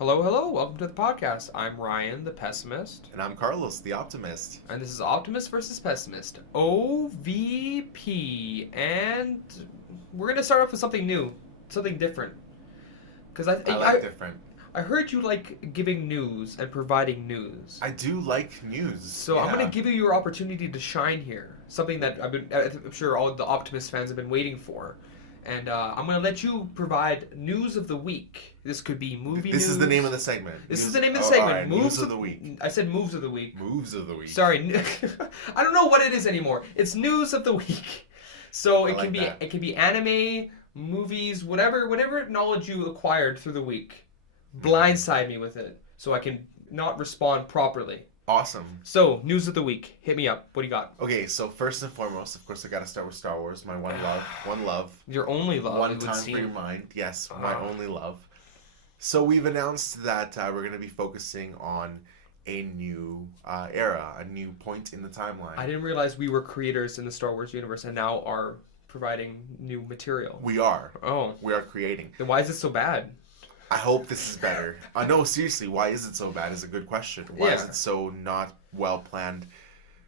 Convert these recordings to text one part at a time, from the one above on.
Hello, hello. Welcome to the podcast. I'm Ryan, the pessimist. And I'm Carlos, the optimist. And this is Optimist versus Pessimist. OVP. And we're going to start off with something new, something different. Because I like different. I heard you like giving news and providing news. I do like news. So I'm going to give you your opportunity to shine here. Something that I'm sure all the Optimist fans have been waiting for. And I'm going to let you provide news of the week. This could be movie news. This is the name of the segment. This is the name of the segment. Right. Moves of the week. I said moves of the week. Moves of the week. Sorry. I don't know what it is anymore. It's news of the week. So it can be anime, movies, whatever knowledge you acquired through the week. Blindside me with it so I can not respond properly. Awesome. So, news of the week. Hit me up. What do you got? Okay, so first and foremost, of course, I gotta start with Star Wars. My one love. One love. Your only love. One time for your mind. Yes, my only love. So we've announced that we're gonna be focusing on a new era, a new point in the timeline. I didn't realize we were creators in the Star Wars universe and now are providing new material. We are. Oh. We are creating. Then why is it so bad? I hope this is better. No, seriously, why is it so bad is a good question. Why is it so not well planned?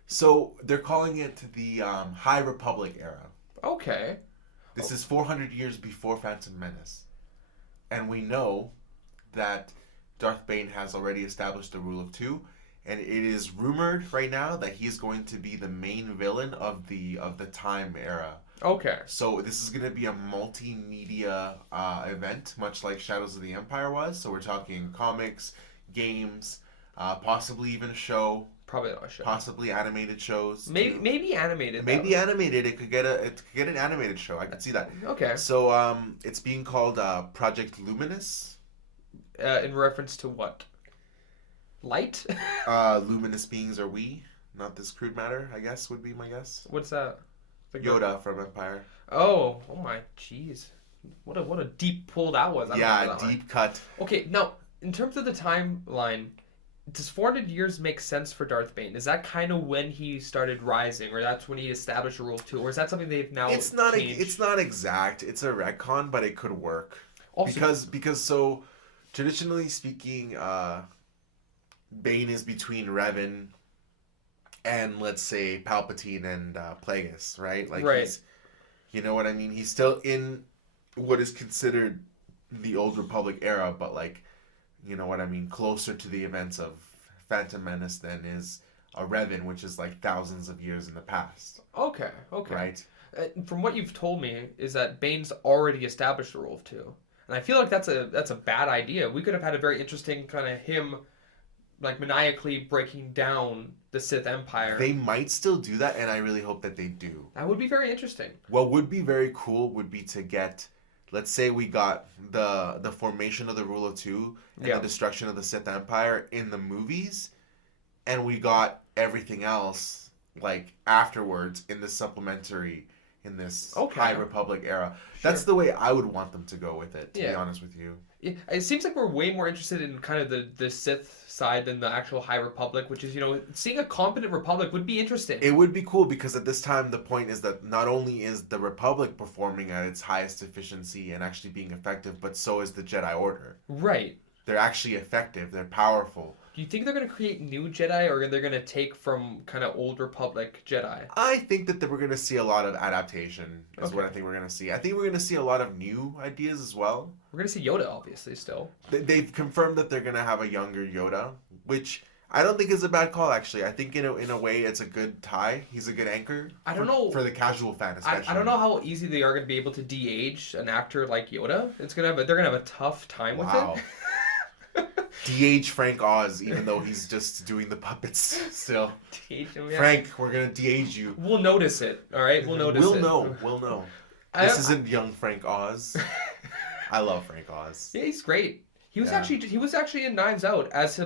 So they're calling it the High Republic era. Okay. This is 400 years before Phantom Menace. And we know that Darth Bane has already established the rule of two, and it is rumored right now that he is going to be the main villain of the time era. Okay. So this is going to be a multimedia event, much like Shadows of the Empire was. So we're talking comics, games, possibly even a show. Probably not a show. Possibly animated shows. Maybe animated. Maybe animated. It could get an animated show. I could see that. Okay. So it's being called Project Luminous. In reference to what? Light? Luminous beings are we, not this crude matter. I guess would be my guess. What's that? Yoda from Empire. Oh my, jeez, what a deep pull that was. Deep cut. Okay, now in terms of the timeline, does 400 years make sense for Darth Bane? Is that kind of when he started rising, or that's when he established Rule 2, or is that something they've now? It's not exact. It's a retcon, but it could work. Also, because so traditionally speaking, Bane is between Revan and let's say Palpatine and Plagueis, right? Right. You know what I mean? He's still in what is considered the Old Republic era, but like, you know what I mean? Closer to the events of Phantom Menace than is a Revan, which is like thousands of years in the past. Okay. Right? From what you've told me, is that Bane's already established the Rule of Two. And I feel like that's a bad idea. We could have had a very interesting kind of him like maniacally breaking down the Sith Empire. They might still do that, and I really hope that they do. That would be very interesting. What would be very cool would be to get, let's say we got the formation of the Rule of Two and the destruction of the Sith Empire in the movies, and we got everything else like afterwards in the supplementary in this High Republic era. Sure. That's the way I would want them to go with it, to be honest with you. Yeah, it seems like we're way more interested in kind of the Sith side than the actual High Republic, which is, seeing a competent Republic would be interesting. It would be cool because at this time the point is that not only is the Republic performing at its highest efficiency and actually being effective, but so is the Jedi Order. Right. They're actually effective. They're powerful. Do you think they're going to create new Jedi, or they're going to take from kind of Old Republic Jedi? I think that we're going to see a lot of adaptation is what I think we're going to see. I think we're going to see a lot of new ideas as well. We're going to see Yoda, obviously, still. They've confirmed that they're going to have a younger Yoda, which I don't think is a bad call, actually. I think in a way it's a good tie. He's a good anchor. I don't know. For the casual fan, especially. I don't know how easy they are going to be able to de-age an actor like Yoda. They're going to have a tough time with it. De-age Frank Oz, even though he's just doing the puppets still. De-age him, Frank, we're going to de-age you. We'll notice it, all right? We'll notice it. We'll know. This isn't young Frank Oz. I love Frank Oz. Yeah, he's great. He was actually in Knives Out as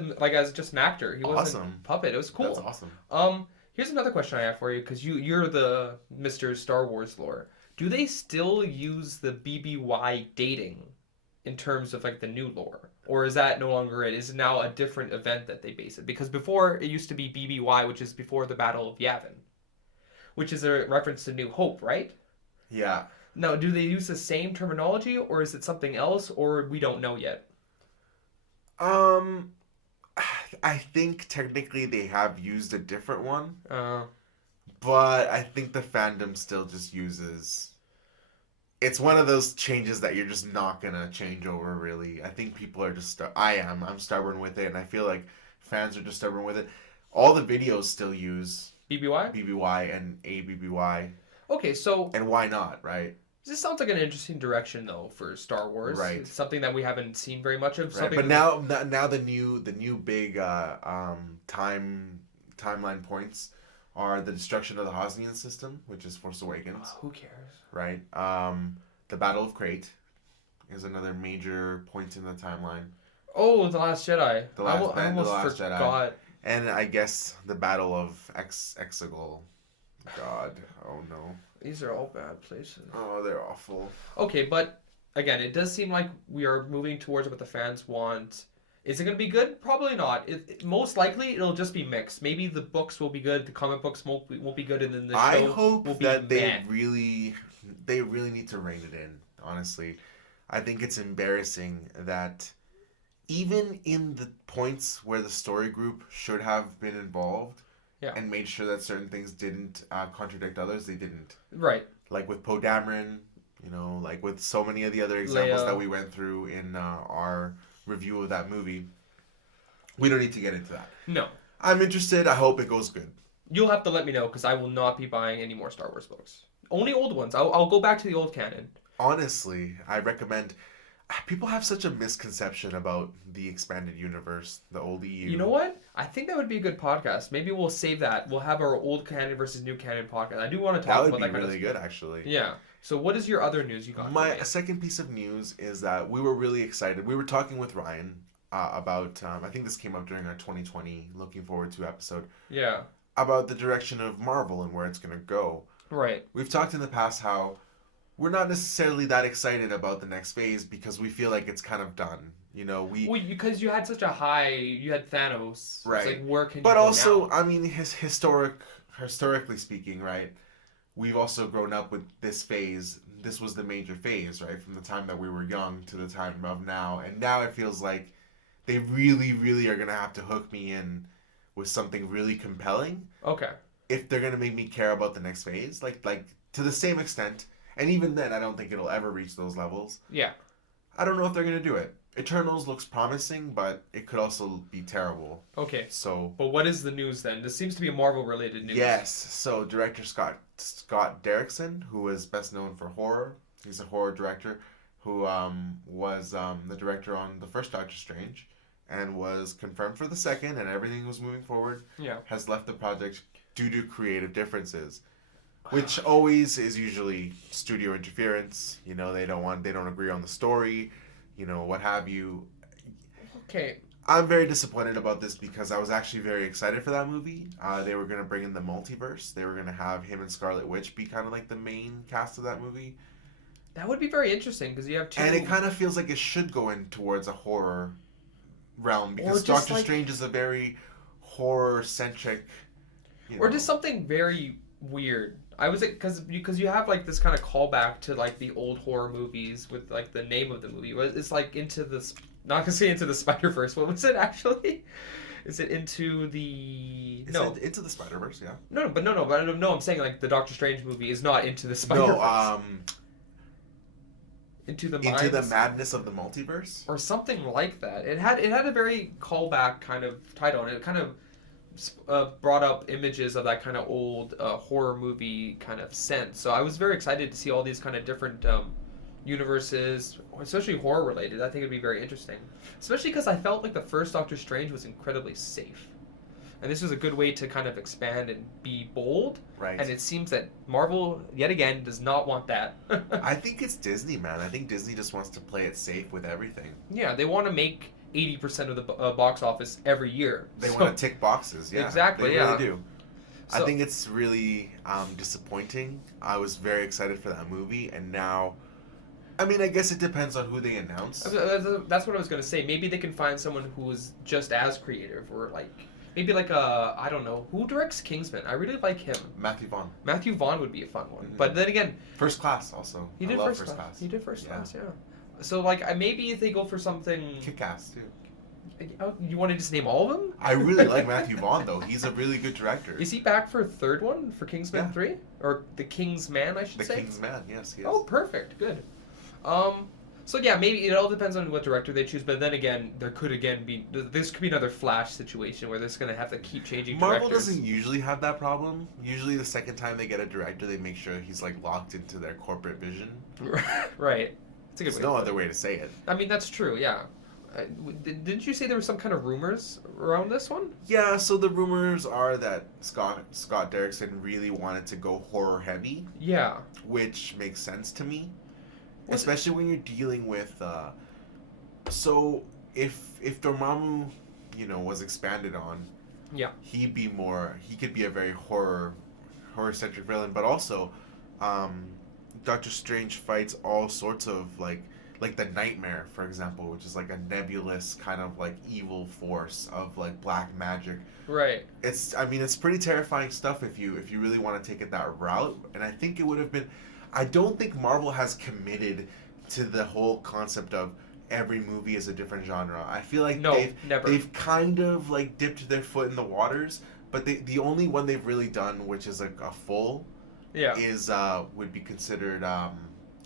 just an actor. He wasn't a puppet. It was cool. That's awesome. Here's another question I have for you, because you're the Mr. Star Wars lore. Do they still use the BBY dating in terms of like the new lore? Or is that no longer it? Is it now a different event that they base it? Because before it used to be BBY, which is before the Battle of Yavin, which is a reference to New Hope, right? Yeah. Now, do they use the same terminology, or is it something else, or we don't know yet? Um, I think technically they have used a different one, Uh, but I think the fandom still just uses. It's one of those changes that you're just not gonna change over. Really, I think people are just. I'm stubborn with it, and I feel like fans are just stubborn with it. All the videos still use BBY? BBY and ABBY, Okay, so and why not, right? this sounds like an interesting direction though for Star Wars. Right. It's something that we haven't seen very much of. Right, Something but now the new big timeline points are the destruction of the Hosnian system, which is Force Awakens, who cares? right? The Battle of Crate is another major point in the timeline, Oh, The Last Jedi. The Last- I and The almost Last Jedi. forgot. and I guess the Battle of Exegol. God, oh no, These are all bad places. oh they're awful. Okay, but again, it does seem like we are moving towards what the fans want. Is it going to be good? Probably not. Most likely, it'll just be mixed. Maybe the books will be good, the comic books won't be good, and then the show I hope will be that meh. they really need to rein it in. Honestly, I think it's embarrassing that even in the points where the story group should have been involved, Yeah. and made sure that certain things didn't contradict others, they didn't. Right. Like with Poe Dameron, like with so many of the other examples Leia. that we went through in our review of that movie. We don't need to get into that. No. I'm interested. I hope it goes good. You'll have to let me know because I will not be buying any more Star Wars books. Only old ones. I'll go back to the old canon. Honestly, I recommend. People have such a misconception about the expanded universe, the old EU. You know what? I think that would be a good podcast. Maybe we'll save that. We'll have our old canon versus new canon podcast. I do want to That talk would about be that kind really of good, actually. Yeah. So what is your other news you got? My second piece of news is that we were really excited. We were talking with Ryan about, I think this came up during our 2020 Looking Forward to episode, Yeah. about the direction of Marvel and where it's going to go. Right. We've talked in the past how we're not necessarily that excited about the next phase because we feel like it's kind of done. Well, because you had such a high, you had Thanos. Right. It's like, where can But you go also, now? I mean, historically speaking, right? We've also grown up with this phase. This was the major phase, right? From the time that we were young to the time of now. And now it feels like they really, really are going to have to hook me in with something really compelling Okay. if they're going to make me care about the next phase. Like to the same extent. And even then, I don't think it'll ever reach those levels. Yeah. I don't know if they're going to do it. Eternals looks promising, but it could also be terrible. Okay. So, But what is the news then? This seems to be Marvel-related news. yes. So, director Scott Derrickson, who is best known for horror. He's a horror director who was the director on the first Doctor Strange and was confirmed for the second, and everything was moving forward. Yeah. Has left the project due to creative differences. Which always is usually studio interference. They don't agree on the story, what have you. Okay. I'm very disappointed about this because I was actually very excited for that movie. They were going to bring in the multiverse. They were going to have him and Scarlet Witch be kind of like the main cast of that movie. That would be very interesting because you have two. And it kind of feels like it should go in towards a horror realm because just Doctor Strange is a very horror-centric, Or just something very weird. I was because you have like this kind of callback to like the old horror movies with like the name of the movie. It's like Into the not gonna say Into the Spider-Verse. What was it actually? Is it Into the Into the Spider-Verse, yeah. No, but I'm saying like the Doctor Strange movie is not Into the Spider-Verse. Into the Madness of the Multiverse, or something like that. It had a very callback kind of title, and it kind of brought up images of that kind of old horror movie kind of sense. So I was very excited to see all these kind of different universes, especially horror related. I think it'd be very interesting, especially because I felt like the first Doctor Strange was incredibly safe, and this was a good way to kind of expand and be bold. right? And it seems that Marvel yet again does not want that. I think it's Disney, man. I think Disney just wants to play it safe with everything. Yeah, they want to make 80% of the box office every year. They want to tick boxes, yeah. Exactly, they really do. So, I think it's really disappointing. I was very excited for that movie, and now, I mean, I guess it depends on who they announce. That's what I was going to say. Maybe they can find someone who is just as creative, or like, maybe like I don't know. Who directs Kingsman? I really like him. Matthew Vaughn. Matthew Vaughn would be a fun one. Mm-hmm. But then again, First Class also. He did First Class. He did First Class, yeah. So like maybe if they go for something Kick-Ass too. You want to just name all of them? I really like Matthew Vaughn though. He's a really good director. Is he back for a third one for Kingsman Yeah. 3 or the King's Man? I should say. The King's Man, yes, he is. Oh, perfect, good. So yeah, maybe it all depends on what director they choose. But then again, there could again be this could be another Flash situation where they're just gonna have to keep changing Marvel directors. doesn't usually have that problem. Usually, the second time they get a director, they make sure he's like locked into their corporate vision. Right. It's a good There's way. no to put other it. way to say it. I mean, that's true. Yeah. Didn't you say there was some kind of rumors around this one? Yeah, so the rumors are that Scott Derrickson really wanted to go horror heavy, Yeah. which makes sense to me, Was especially when you're dealing with. So if Dormammu, was expanded on, Yeah. He could be a very horror centric villain, but also, Doctor Strange fights all sorts of like the Nightmare, for example, which is like a nebulous kind of like evil force of like black magic. Right. It's pretty terrifying stuff if you really want to take it that route, and I think it would have been. I don't think Marvel has committed to the whole concept of every movie is a different genre. I feel like never. they've kind of like dipped their foot in the waters, but the only one they've really done, which is like a full, is would be considered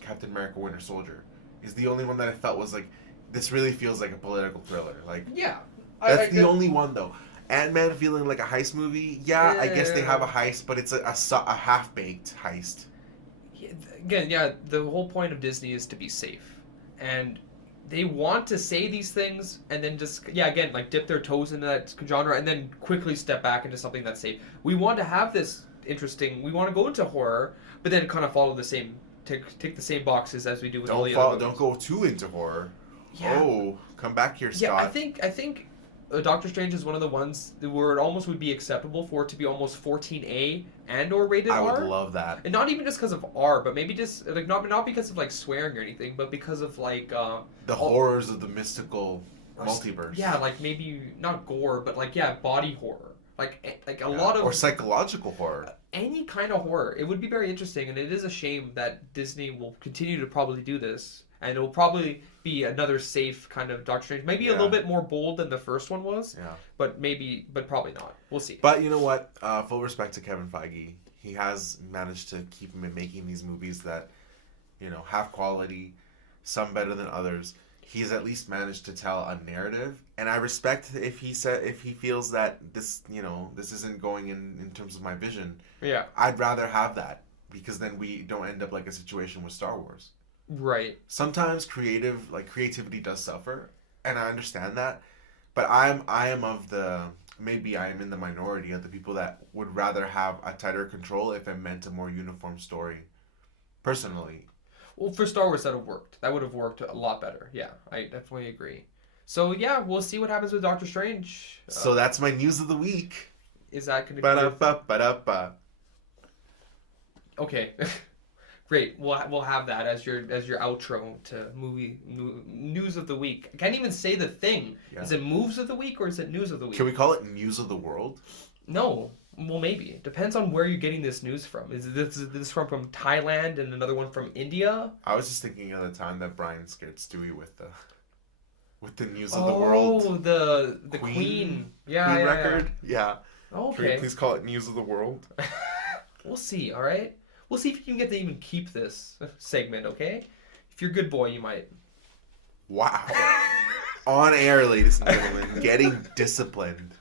Captain America: Winter Soldier. Is the only one that I felt was like, this really feels like a political thriller. Like, Yeah. that's the only one though. Ant-Man feeling like a heist movie. Yeah, I guess they have a heist, but it's a half-baked heist. Again, yeah, the whole point of Disney is to be safe. And they want to say these things and then just, again, like dip their toes into that genre and then quickly step back into something that's safe. We want to have this interesting, we want to go into horror, but then kind of follow the same, tick the same boxes as we do with all the other movies. Don't go too into horror. Yeah. Oh, come back here, Scott. Yeah, I think Doctor Strange is one of the ones where it almost would be acceptable for it to be almost 14A and or rated I R. would love that. And not even just because of R, but maybe just like not because of like swearing or anything, but because of like the horrors of the mystical multiverse. Yeah, like maybe not gore, but like body horror. Like a lot of or psychological horror. Any kind of horror. It would be very interesting, and it is a shame that Disney will continue to probably do this, and it will probably be another safe kind of Doctor Strange. Maybe a little bit more bold than the first one was. Yeah. But probably not. We'll see. But you know what? Full respect to Kevin Feige. He has managed to keep making these movies that, have quality, some better than others. He's at least managed to tell a narrative, and I respect if he feels that this this isn't going in terms of my vision. Yeah. I'd rather have that, because then we don't end up like a situation with Star Wars. Right. Sometimes creativity does suffer, and I understand that, but I am of the, maybe I am in the minority of the people that would rather have a tighter control if it meant a more uniform story. Personally. Well, for Star Wars, that would have worked a lot better. Yeah, I definitely agree. So yeah, we'll see what happens with Doctor Strange. So that's my news of the week. Is that going to be Ba-da-ba-ba-da-ba. Okay? Great. We'll have that as your outro to news of the week. I can't even say the thing. Yeah. Is it moves of the week or is it news of the week? Can we call it news of the world? No. Well, maybe. It depends on where you're getting this news from. Is this from Thailand and another one from India? I was just thinking of the time that Brian scared Stewie with the news of the world. Oh, the Queen. Yeah, Queen record. Yeah. Okay. Can we please call it news of the world? We'll see. All right. We'll see if you can get to even keep this segment. Okay. If you're a good boy, you might. Wow. On air, ladies and gentlemen, getting disciplined.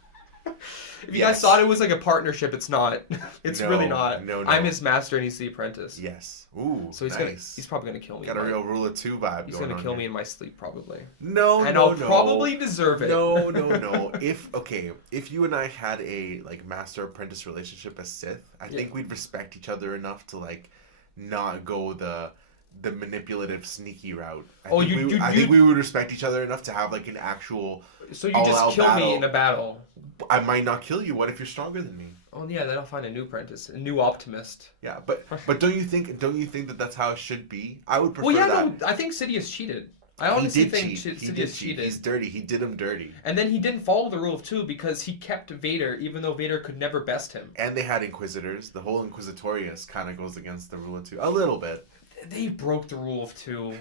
If you guys thought it was like a partnership, it's not. It's really not. No. I'm his master and he's the apprentice. Yes. Ooh, so he's probably gonna kill me. Got a real rule of two vibe. He's gonna kill me in my sleep, probably. No, and I'll probably deserve it. No. If you and I had a like master apprentice relationship as Sith, I think we'd respect each other enough to like not go the manipulative, sneaky route. I think we would respect each other enough to have like an actual. So you just kill me in a battle. I might not kill you. What if you're stronger than me? Oh yeah, then I'll find a new apprentice, a new optimist. Yeah, but don't you think that that's how it should be? I would prefer that. No, I think Sidious cheated. I honestly think Sidious cheated. He's dirty. He did him dirty. And then he didn't follow the rule of two because he kept Vader, even though Vader could never best him. And they had Inquisitors. The whole Inquisitorius kind of goes against the rule of two a little bit. They broke the rule of two.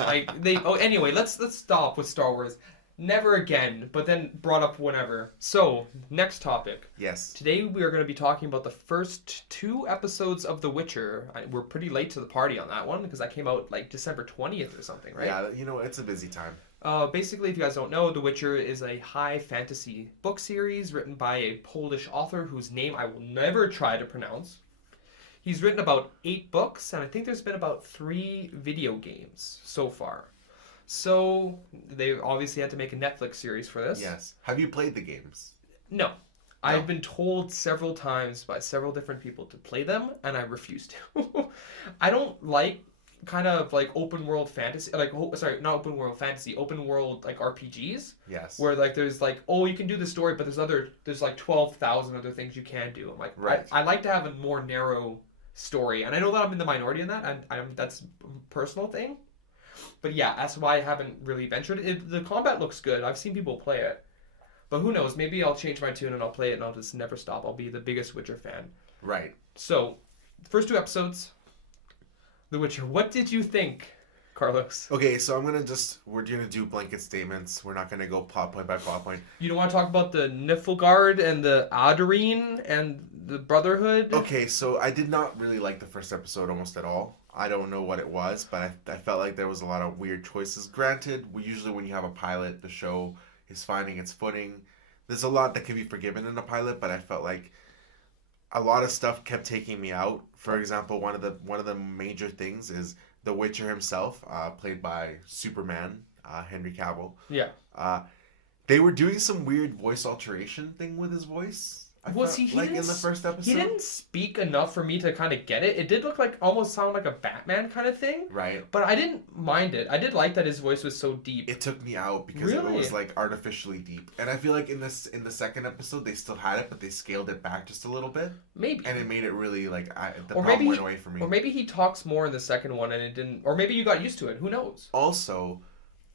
Anyway, let's stop with Star Wars. never again, but then brought up whenever. So, next topic. Yes. Today we are going to be talking about the first 2 episodes of The Witcher. We're pretty late to the party on that one because that came out like December 20th or something, right? Yeah, it's a busy time. Basically, if you guys don't know, The Witcher is a high fantasy book series written by a Polish author whose name I will never try to pronounce. He's written about 8 books, and I think there's been about 3 video games so far. So, they obviously had to make a Netflix series for this. Yes. Have you played the games? No. I've been told several times by several different people to play them, and I refuse to. I don't like kind of like open world fantasy, not open world fantasy, open world like RPGs. Yes. Where like there's like, oh, you can do the story, but there's like 12,000 other things you can do. I'm like, right. I like to have a more narrow story, and I know that I'm in the minority in that, and that's a personal thing. But yeah, that's why I haven't really ventured. The combat looks good. I've seen people play it. But who knows? Maybe I'll change my tune and I'll play it and I'll just never stop. I'll be the biggest Witcher fan. Right. So, first 2 episodes, The Witcher. What did you think, Carlos? Okay, so we're gonna do blanket statements. We're not gonna go plot point by plot point. You don't want to talk about the Niflgaard and the Adarine and the Brotherhood? Okay, so I did not really like the first episode almost at all. I don't know what it was, but I felt like there was a lot of weird choices. Granted, usually when you have a pilot, the show is finding its footing. There's a lot that can be forgiven in a pilot, but I felt like a lot of stuff kept taking me out. For example, one of the major things is the Witcher himself, played by Superman, Henry Cavill. Yeah. They were doing some weird voice alteration thing with his voice. In the first episode. He didn't speak enough for me to kind of get it. It did look like, almost sound like a Batman kind of thing. Right. But I didn't mind it. I did like that his voice was so deep. It took me out because it was like artificially deep. And I feel like in the second episode they still had it, but they scaled it back just a little bit. Maybe. And it made it really like the problem went away from me. Or maybe he talks more in the second one and it didn't. Or maybe you got used to it. Who knows? Also,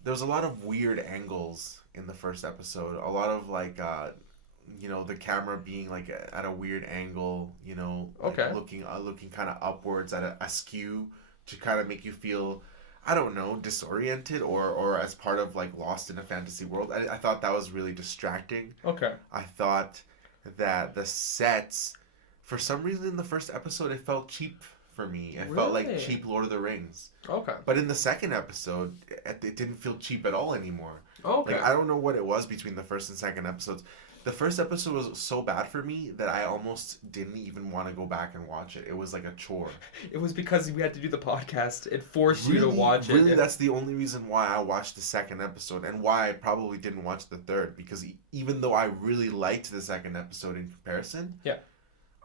there was a lot of weird angles in the first episode. A lot of like the camera being like at a weird angle, like looking kind of upwards at askew to kind of make you feel, I don't know, disoriented or as part of like lost in a fantasy world. I thought that was really distracting. Okay. I thought that the sets, for some reason in the first episode, it felt cheap for me. It felt like cheap Lord of the Rings. Okay. But in the second episode, it didn't feel cheap at all anymore. Okay. Like, I don't know what it was between the first and second episodes. The first episode was so bad for me that I almost didn't even want to go back and watch it. It was like a chore. It was because we had to do the podcast. It forced you to watch it. Really, that's the only reason why I watched the second episode and why I probably didn't watch the third. Because even though I really liked the second episode in comparison,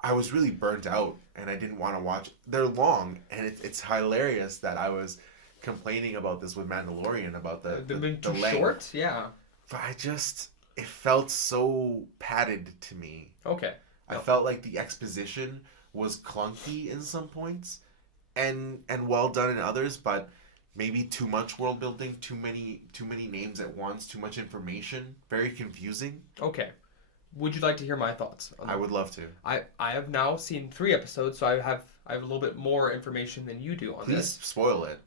I was really burnt out and I didn't want to watch it. They're long and it's hilarious that I was complaining about this with Mandalorian about the too length. Short, yeah. But it felt so padded to me. Okay. I felt like the exposition was clunky in some points and well done in others, but maybe too much world building, too many names at once, too much information, very confusing. Okay. Would you like to hear my thoughts? I would love to. I have now seen 3 episodes, so I have a little bit more information than you do on this. Please spoil it.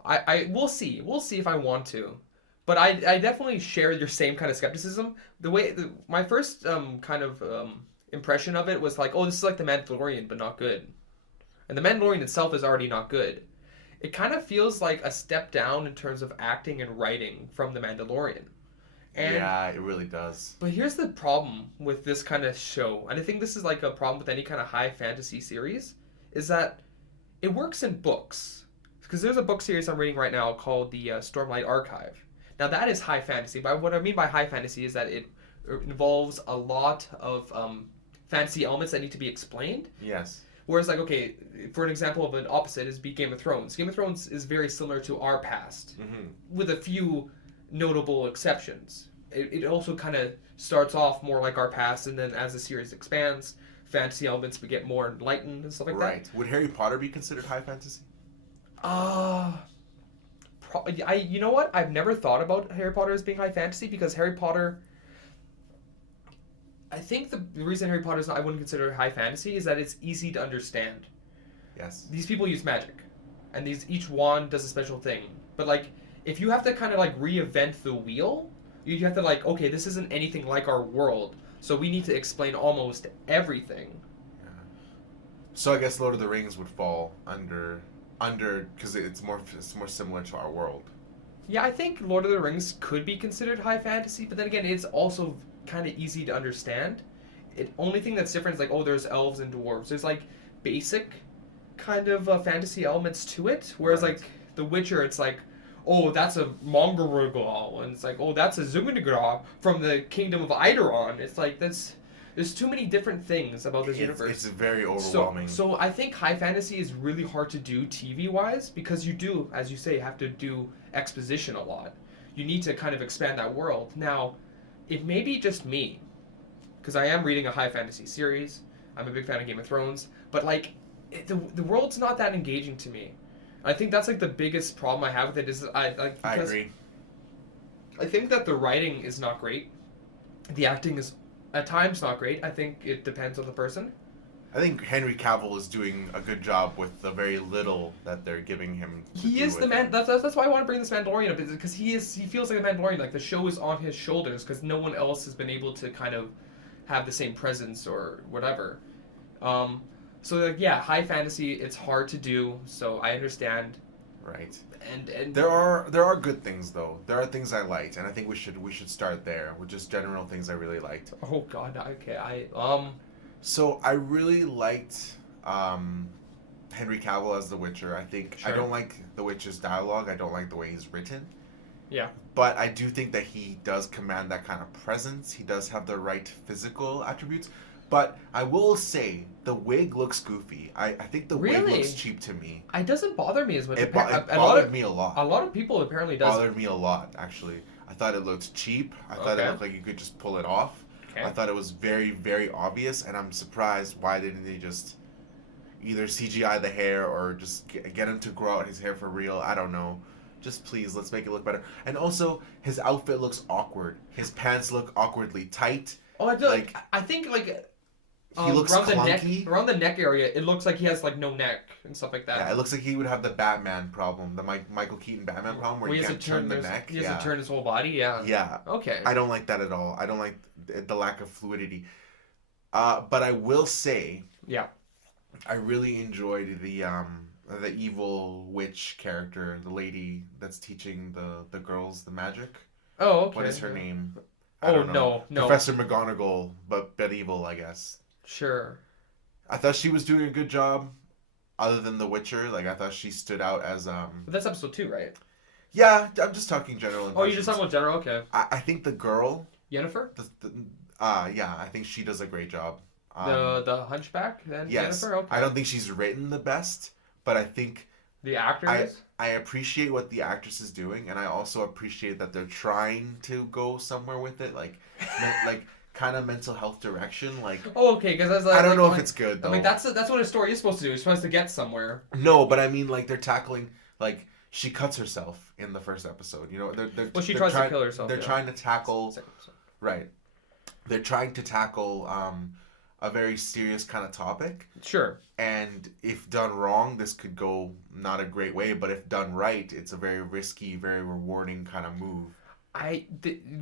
We'll see. We'll see if I want to. But I definitely share your same kind of skepticism. My first impression of it was like, oh, this is like The Mandalorian, but not good. And The Mandalorian itself is already not good. It kind of feels like a step down in terms of acting and writing from The Mandalorian. Yeah, it really does. But here's the problem with this kind of show, and I think this is like a problem with any kind of high fantasy series, is that it works in books. Because there's a book series I'm reading right now called the Stormlight Archive. Now that is high fantasy, but what I mean by high fantasy is that it involves a lot of fantasy elements that need to be explained. Yes. Whereas, like, okay, for an example of an opposite is Game of Thrones. Game of Thrones is very similar to our past, with a few notable exceptions. It also kind of starts off more like our past, and then as the series expands, fantasy elements would get more enlightened and stuff like that. Right. Would Harry Potter be considered high fantasy? You know what? I've never thought about Harry Potter as being high fantasy because Harry Potter. I think the reason Harry Potter I wouldn't consider high fantasy is that it's easy to understand. Yes. These people use magic, and each wand does a special thing. But like, if you have to kind of like reinvent the wheel, You have to like, okay, this isn't anything like our world, so we need to explain almost everything. Yeah. So I guess Lord of the Rings would fall under because it's more similar to our world. Yeah, I think Lord of the Rings could be considered high fantasy, but then again, it's also kind of easy to understand. It only thing that's different is like, oh, there's elves and dwarves. There's like basic kind of fantasy elements to it, whereas Right. like The Witcher, it's like, oh, that's a Mongolian, and it's like, oh, that's a Zungagra from the kingdom of Eidolon. It's like there's too many different things about this universe. It's very overwhelming. So I think high fantasy is really hard to do TV wise because you do, as you say, have to do exposition a lot. You need to kind of expand that world. Now, it may be just me, because I am reading a high fantasy series. I'm a big fan of Game of Thrones, but like the world's not that engaging to me. I think that's like the biggest problem I have with it is I agree. I think that the writing is not great. The acting is at times not great. I think it depends on the person. I think Henry Cavill is doing a good job with the very little that they're giving him. He is the man. That's why I want to bring this Mandalorian up, because he feels like a Mandalorian. Like the show is on his shoulders because no one else has been able to kind of have the same presence or whatever. So like, yeah, high fantasy, it's hard to do. So I understand. Right. And there are good things though. There are things I liked, and I think we should start there with just general things I really liked. Oh God, okay, So I really liked Henry Cavill as The Witcher. I think Sure. I don't like The Witcher's dialogue. I don't like the way he's written. Yeah. But I do think that he does command that kind of presence. He does have the right physical attributes. But I will say the wig looks goofy. I think the wig Really? looks cheap to me. It doesn't bother me as much. It A lot bothered of me a lot. a lot of people apparently It does. bothered me a lot, actually. I thought it looked cheap. I thought it Okay. looked like you could just pull it off. Okay. I thought it was very, very obvious, and I'm surprised why didn't they just either CGI the hair or just get him to grow out his hair for real. I don't know. Just please, let's make it look better. And also, his outfit looks awkward. His pants look awkwardly tight. Oh, I feel like I think like He looks around clunky. around the neck area, it looks like he has like no neck and stuff like that. Yeah, it looks like he would have the Batman problem, the Michael Keaton Batman problem, where He you has can't to turn turn the his- neck. He has Yeah. to turn his whole body. Yeah. Yeah. Okay. I don't like that at all. I don't like the lack of fluidity. But I will say, Yeah. I really enjoyed the evil witch character, the lady that's teaching the girls the magic. Oh, okay. What is her name? I Oh don't know. no. Professor McGonagall, but evil, I guess. Sure. I thought she was doing a good job. Other than The Witcher, like I thought she stood out as But that's episode 2, right? Yeah, I'm just talking general. Oh, you just talking about general? Okay. I think the girl. Yennefer? Yeah, I think she does a great job. The Hunchback? Then Yes. Yennefer? Okay. I don't think she's written the best, but I think The actor is? I appreciate what the actress is doing, and I also appreciate that they're trying to go somewhere with it, like kind of mental health direction. Like, Oh, okay, because I was like... I don't know if like, it's good though. I'm like, that's what a story is supposed to do. It's supposed to get somewhere. No, but I mean, like they're tackling like she cuts herself in the first episode. You know, Well, she they're tries to trying- kill herself. They're yeah. trying to tackle Second episode. right. They're trying to tackle a very serious kind of topic. Sure. And if done wrong, this could go not a great way. But if done right, it's a very risky, very rewarding kind of move.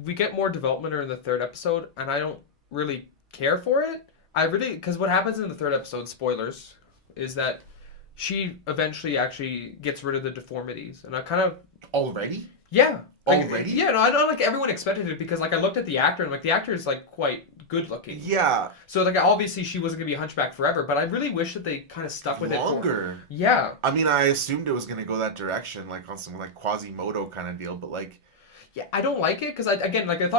We get more development in the third episode, and I don't really care for it. Because what happens in the third episode, spoilers, is that she eventually actually gets rid of the deformities, and I kind of Already? yeah. Already? Yeah, no, I don't like everyone expected it because like I looked at the actor and like the actor is like quite good looking. Yeah. So like obviously she wasn't gonna be a hunchback forever, but I really wish that they kind of stuck with Longer. it. Yeah. I mean, I assumed it was gonna go that direction, like on some like Quasimodo kind of deal. But like, Yeah, I don't like it because I thought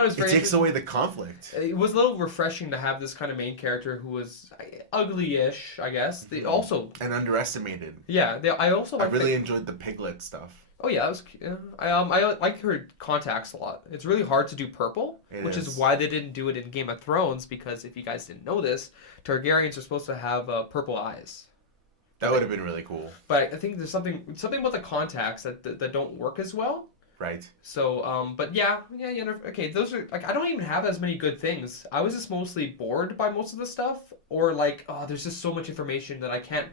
it was it very. takes away the conflict. It was a little refreshing to have this kind of main character who was ugly-ish, I guess. They also, And underestimated. yeah. I also I like. really enjoyed the piglet stuff. Oh yeah, that was. I like her contacts a lot. It's really hard to do purple, which is why they didn't do it in Game of Thrones. Because if you guys didn't know this, Targaryens are supposed to have purple eyes. That would have been really cool. But I think there's something about the contacts that don't work as well. Right. So, but yeah. Okay, those are like I don't even have as many good things. I was just mostly bored by most of the stuff, or like, oh, there's just so much information that I can't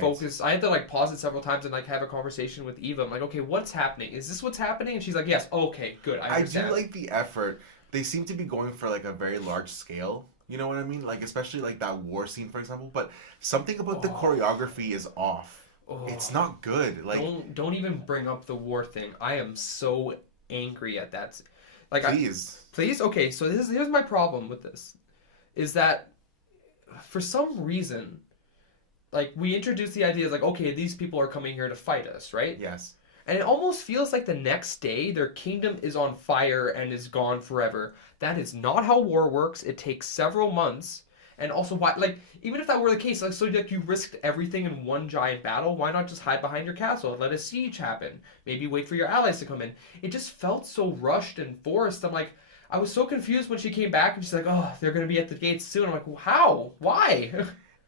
focus. I had to like pause it several times and like have a conversation with Eva. I'm like, okay, what's happening? Is this what's happening? And she's like, yes. Okay, good. I understand. I do like the effort. They seem to be going for like a very large scale. You know what I mean? Like especially like that war scene, for example. But something about the choreography is off. It's not good. Like don't even bring up the war thing. I am so angry at that. Like please. Okay, so here's my problem with this, is that for some reason, like we introduced the idea of like, okay, these people are coming here to fight us, right? Yes. And it almost feels like the next day their kingdom is on fire and is gone forever. That is not how war works. It takes several months. And also, why? Like, even if that were the case, like, so like you risked everything in one giant battle, why not just hide behind your castle and let a siege happen? Maybe wait for your allies to come in. It just felt so rushed and forced. I'm like, I was so confused when she came back and she's like, oh, they're gonna be at the gates soon. I'm like, well, how? Why?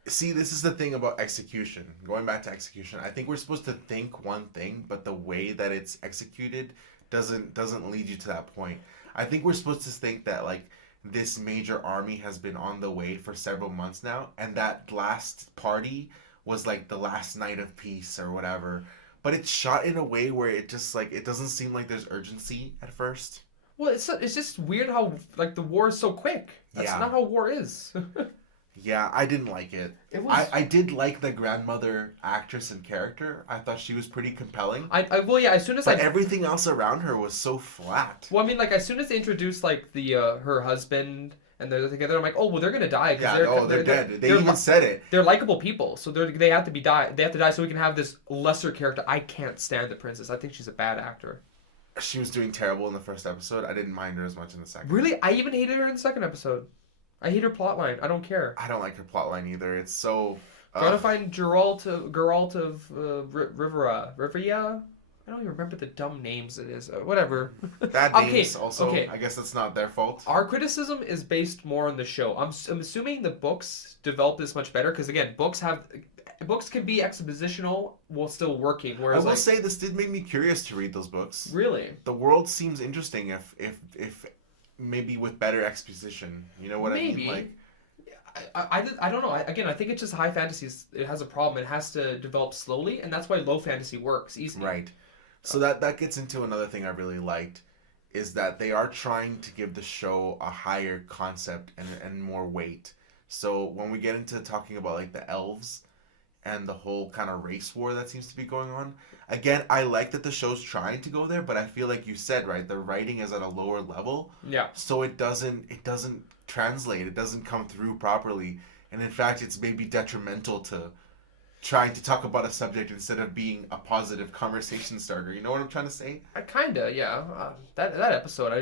See, this is the thing about execution. Going back to execution, I think we're supposed to think one thing, but the way that it's executed doesn't lead you to that point. I think we're supposed to think that like this major army has been on the way for several months now, and that last party was like the last night of peace or whatever. But it's shot in a way where it just like it doesn't seem like there's urgency at first. Well, it's just weird how like the war is so quick. That's not how war is. Yeah, I didn't like it. I did like the grandmother actress and character. I thought she was pretty compelling. Well, yeah, as soon as but everything else around her was so flat. Well, I mean, like as soon as they introduced like the her husband and they're together, I'm like, oh well, they're gonna die. Yeah, they're dead. They even said it. They're likable people, so they have to die. They have to die so we can have this lesser character. I can't stand the princess. I think she's a bad actor. She was doing terrible in the first episode. I didn't mind her as much in the second. Really, I even hated her in the second episode. I hate her plotline. I don't care. I don't like her plotline either. It's so... Trying to find Geralt of Rivia? I don't even remember the dumb names it is. Whatever. That name's also... Okay. I guess that's not their fault. Our criticism is based more on the show. I'm assuming the books develop this much better, because again, books can be expositional while still working. Whereas I will say this did make me curious to read those books. Really? The world seems interesting if maybe with better exposition, you know what I mean? Like, I don't know. Again, I think it's just high fantasy. It has a problem. It has to develop slowly, and that's why low fantasy works easily. Right. So that gets into another thing I really liked, is that they are trying to give the show a higher concept and more weight. So when we get into talking about like the elves and the whole kind of race war that seems to be going on. Again, I like that the show's trying to go there, but I feel like you said, right, the writing is at a lower level. Yeah. So it doesn't translate. It doesn't come through properly. And in fact, it's maybe detrimental to trying to talk about a subject instead of being a positive conversation starter. You know what I'm trying to say? Kinda, yeah. That episode,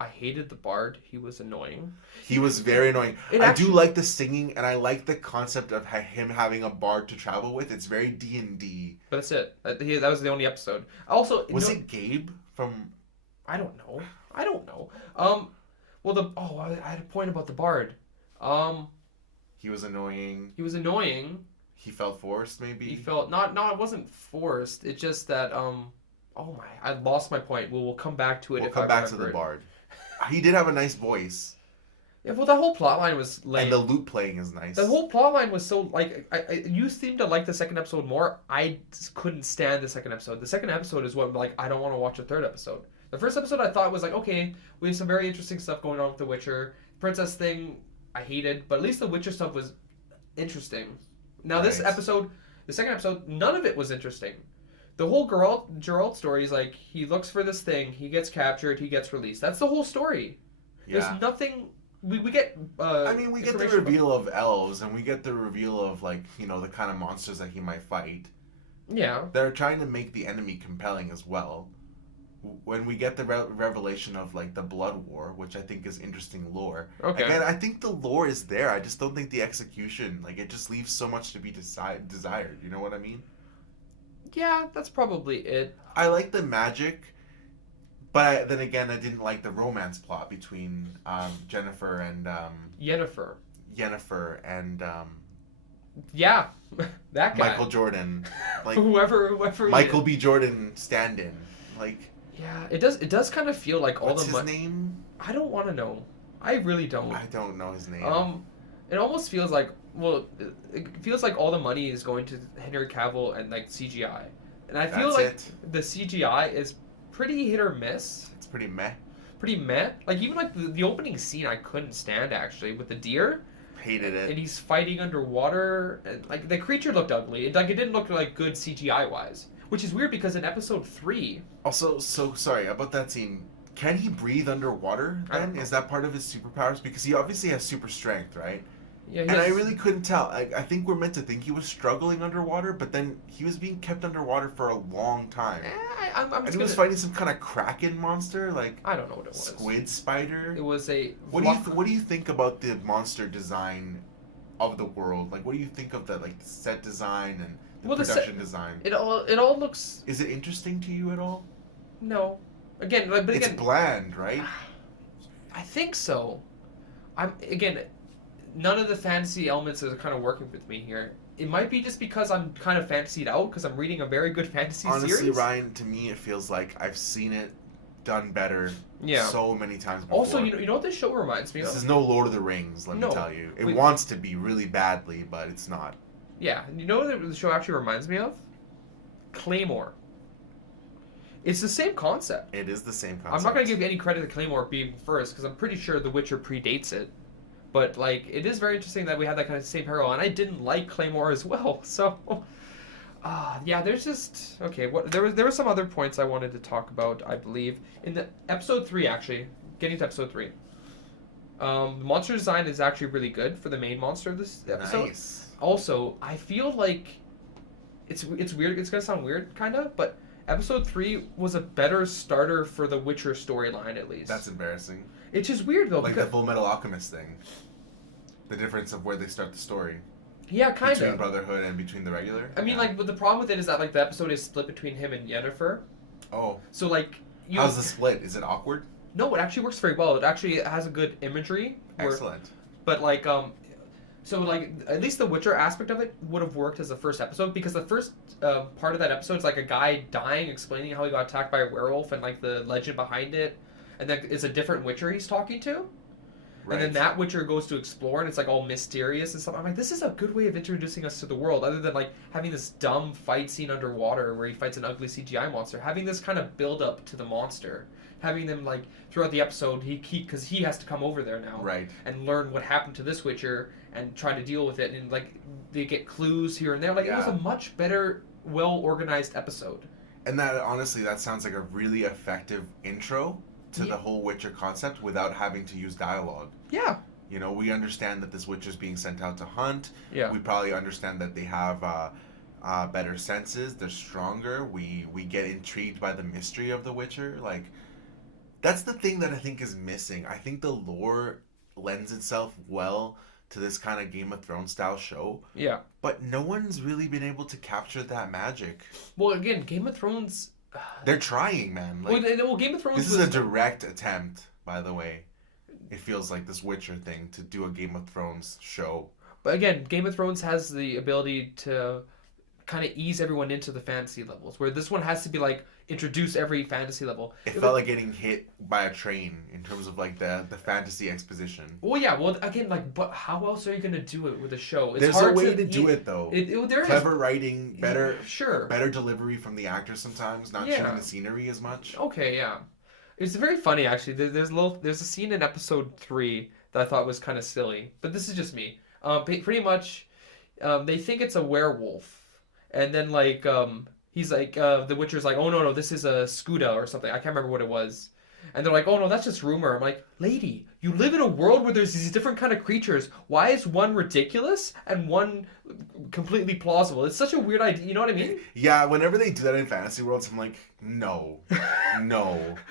I hated the bard. He was annoying. He was very annoying. I do like the singing, and I like the concept of him having a bard to travel with. It's very D&D. But that's it. That was the only episode. Also, was it Gabe from? I don't know. Well, I had a point about the bard. He was annoying. He felt forced, maybe. He felt no, it wasn't forced. It's just that I lost my point. We'll come back to it. We'll come back to the bard. He did have a nice voice. Yeah, well, that whole plotline was lame. And the lute playing is nice. The whole plotline was so like you seemed to like the second episode more. I couldn't stand the second episode. The second episode is what like I don't want to watch the third episode. The first episode I thought was like, okay, we have some very interesting stuff going on with The Witcher. Princess thing I hated, but at least the Witcher stuff was interesting. Now this episode, the second episode, none of it was interesting. The whole Geralt story is like, he looks for this thing, he gets captured, he gets released. That's the whole story. Yeah. There's nothing... We get... we get the reveal of elves, and we get the reveal of, like, you know, the kind of monsters that he might fight. Yeah. They're trying to make the enemy compelling as well. When we get the revelation of, like, the Blood War, which I think is interesting lore. Okay. Again, I think the lore is there. I just don't think the execution, like, it just leaves so much to be desired. You know what I mean? Yeah, that's probably it. I like the magic, but then again, I didn't like the romance plot between Jennifer and... Yennefer and... yeah, that guy. Michael Jordan. Like, whoever Michael B. Jordan stand-in. Like... Yeah, it does kind of feel like all what's his name? I don't want to know. I really don't. I don't know his name. It almost feels like well, it feels like all the money is going to Henry Cavill and like CGI, and I feel That's like it. the CGI is pretty hit or miss. It's pretty meh. Pretty meh. Like even like the opening scene, I couldn't stand actually with the deer. Hated it. And he's fighting underwater, and like the creature looked ugly. It didn't look like good CGI wise, which is weird because in episode 3. Also, so sorry about that scene. Can he breathe underwater then? Is that part of his superpowers? Because he obviously has super strength, right? Yeah, and I really couldn't tell. I think we're meant to think he was struggling underwater, but then he was being kept underwater for a long time. And he was fighting some kind of kraken monster, like I don't know what it was. Squid spider. It was a. What do you think about the monster design of the world? Like, what do you think of the like set design and the production design? It all looks. Is it interesting to you at all? No, again, but it's bland, right? I think so. None of the fantasy elements are kind of working with me here. It might be just because I'm kind of fantasied out because I'm reading a very good fantasy series. Honestly, Ryan, to me it feels like I've seen it done better so many times before. Also, you know what this show reminds me of? This is no Lord of the Rings, let me tell you. It wants to be really badly, but it's not. Yeah, you know what the show actually reminds me of? Claymore. It's the same concept. It is the same concept. I'm not going to give any credit to Claymore being first because I'm pretty sure The Witcher predates it. But, like, it is very interesting that we have that kind of same parallel. And I didn't like Claymore as well. So, yeah, there's just... Okay, there were some other points I wanted to talk about, I believe. In the episode 3, actually. Getting to episode 3. The monster design is actually really good for the main monster of this episode. Nice. Also, I feel like... It's weird. It's going to sound weird, kind of. But episode 3 was a better starter for the Witcher storyline, at least. That's embarrassing. It's just weird, though. Like the Full Metal Alchemist thing. The difference of where they start the story. Yeah, kind of. Between Brotherhood and between the regular. I mean, like, but the problem with it is that, like, the episode is split between him and Yennefer. Oh. So, like... How's the split? Is it awkward? No, it actually works very well. It actually has a good imagery. Excellent. But, like, so, like, at least the Witcher aspect of it would have worked as the first episode, because the first part of that episode is, like, a guy dying, explaining how he got attacked by a werewolf and, like, the legend behind it. And then it's a different Witcher he's talking to. Right. And then that Witcher goes to explore, and it's, like, all mysterious and stuff. I'm like, this is a good way of introducing us to the world, other than, like, having this dumb fight scene underwater where he fights an ugly CGI monster. Having this kind of build-up to the monster. Having them, like, throughout the episode, because he has to come over there now. Right. And learn what happened to this Witcher and try to deal with it. And, like, they get clues here and there. Like, It was a much better, well-organized episode. And that, honestly, that sounds like a really effective intro to the whole Witcher concept without having to use dialogue. Yeah. You know, we understand that this Witcher's being sent out to hunt. Yeah. We probably understand that they have better senses. They're stronger. We get intrigued by the mystery of the Witcher. Like, that's the thing that I think is missing. I think the lore lends itself well to this kind of Game of Thrones style show. Yeah. But no one's really been able to capture that magic. Well, again, Game of Thrones... They're trying, man. Like, well, Game of Thrones this is a direct attempt, by the way. It feels like this Witcher thing to do a Game of Thrones show. But again, Game of Thrones has the ability to kind of ease everyone into the fantasy levels, where this one has to be like introduce every fantasy level. It felt like getting hit by a train in terms of like the fantasy exposition. Well, yeah. Well, again, like, but how else are you going to do it with a show? There's a way to do it though. Clever writing, better delivery from the actors sometimes, not showing the scenery as much. Okay, yeah. It's very funny actually. There's a scene in episode 3 that I thought was kind of silly, but this is just me. Pretty much, they think it's a werewolf, and then like he's like the Witcher's like, oh no, this is a Scuda or something. I can't remember what it was. And they're like, oh no, that's just rumor. I'm like, lady, you live in a world where there's these different kind of creatures. Why is one ridiculous and one completely plausible? It's such a weird idea. You know what I mean? Yeah, whenever they do that in fantasy worlds, I'm like, no.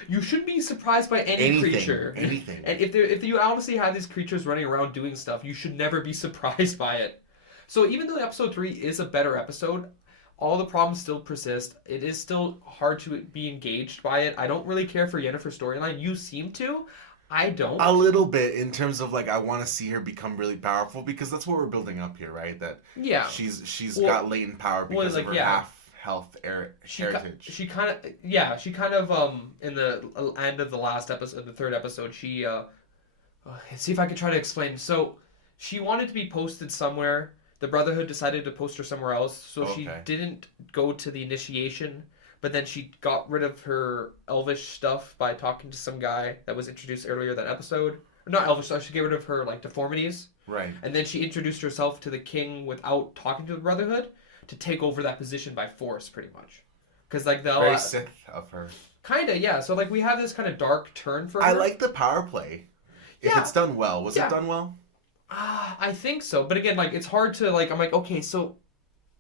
You shouldn't be surprised by anything, creature. Anything. And if you honestly have these creatures running around doing stuff, you should never be surprised by it. So even though episode 3 is a better episode, all the problems still persist. It is still hard to be engaged by it. I don't really care for Yennefer's storyline. You seem to. I don't. A little bit in terms of like I want to see her become really powerful because that's what we're building up here, right? That she's got latent power because of her half health heritage. She kind of in the end of the last episode, the third episode, she see if I can try to explain. So She wanted to be posted somewhere. The Brotherhood decided to post her somewhere else, so she Okay. didn't go to the initiation. But then she got rid of her elvish stuff by talking to some guy that was introduced earlier that episode. Not elvish stuff. She got rid of her like deformities, Right. and then she introduced herself to the king without talking to the Brotherhood to take over that position by force, pretty much. Because like the Very Sith of her. kinda, yeah. So like we have this kind of dark turn for her. I like the power play. If Yeah. it's done well. Was Yeah. it done well? I think so. But again, like it's hard to like. I'm like, okay, so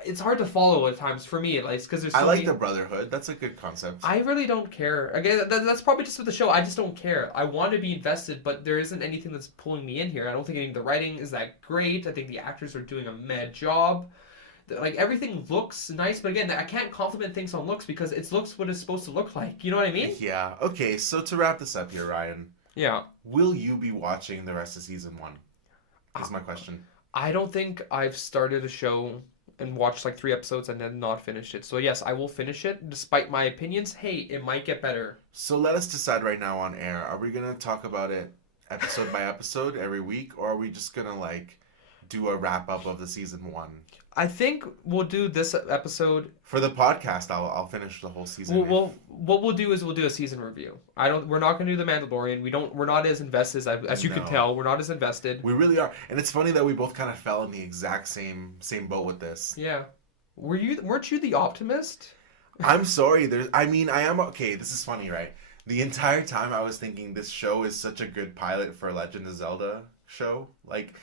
it's hard to follow at times for me at least because there's. So I like many... the Brotherhood. That's a good concept. I really don't care. Again, that's probably just with the show. I just don't care. I want to be invested, but there isn't anything that's pulling me in here. I don't think any of the writing is that great. I think the actors are doing a mad job. Like everything looks nice, but again, I can't compliment things on looks because it's looks what it's supposed to look like. You know what I mean? Yeah. Okay, so to wrap this up here, Ryan, Yeah. will you be watching the rest of season 1? Is my question. I don't think I've started a show and watched like 3 episodes and then not finished it. So yes, I will finish it despite my opinions. Hey, it might get better. So let us decide right now on air. Are we gonna talk about it episode by episode every week, or are we just gonna like do a wrap up of the season 1? I think we'll do this episode. For the podcast, I'll finish the whole season. What we'll do is we'll do a season review. We're not gonna do the Mandalorian. We're not as invested as you can No. tell. We're not as invested. We really are, and it's funny that we both kind of fell in the exact same boat with this. Yeah. Weren't you the optimist? I'm sorry. I am okay. This is funny, right? The entire time I was thinking this show is such a good pilot for a Legend of Zelda show, like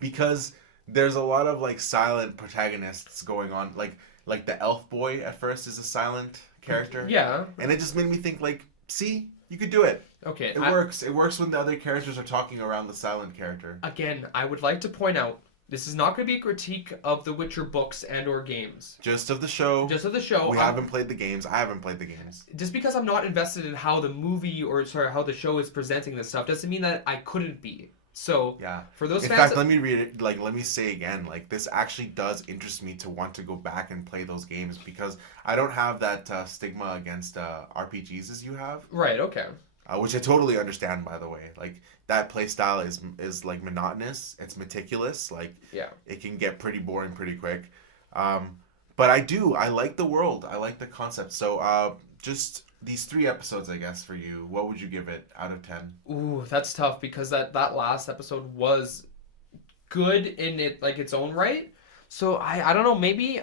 because there's a lot of like silent protagonists going on, like the elf boy at first is a silent character. Yeah. And it just made me think like, see, you could do it. Okay. It works. It works when the other characters are talking around the silent character. Again, I would like to point out this is not going to be a critique of the Witcher books and or games. Just of the show. Just of the show. We haven't played the games. I haven't played the games. Just because I'm not invested in how the movie how the show is presenting this stuff doesn't mean that I couldn't be. So yeah, for those in fans, fact, let me read it. Like, let me say again. Like, this actually does interest me to want to go back and play those games because I don't have that stigma against RPGs as you have. Right. Okay. Which I totally understand, by the way. Like that play style is like monotonous. It's meticulous. Like yeah, it can get pretty boring pretty quick. But I like the world. I like the concept. So just these 3 episodes, I guess, for you. What would you give it out of 10? Ooh, that's tough because that last episode was good in its own right. So I don't know, maybe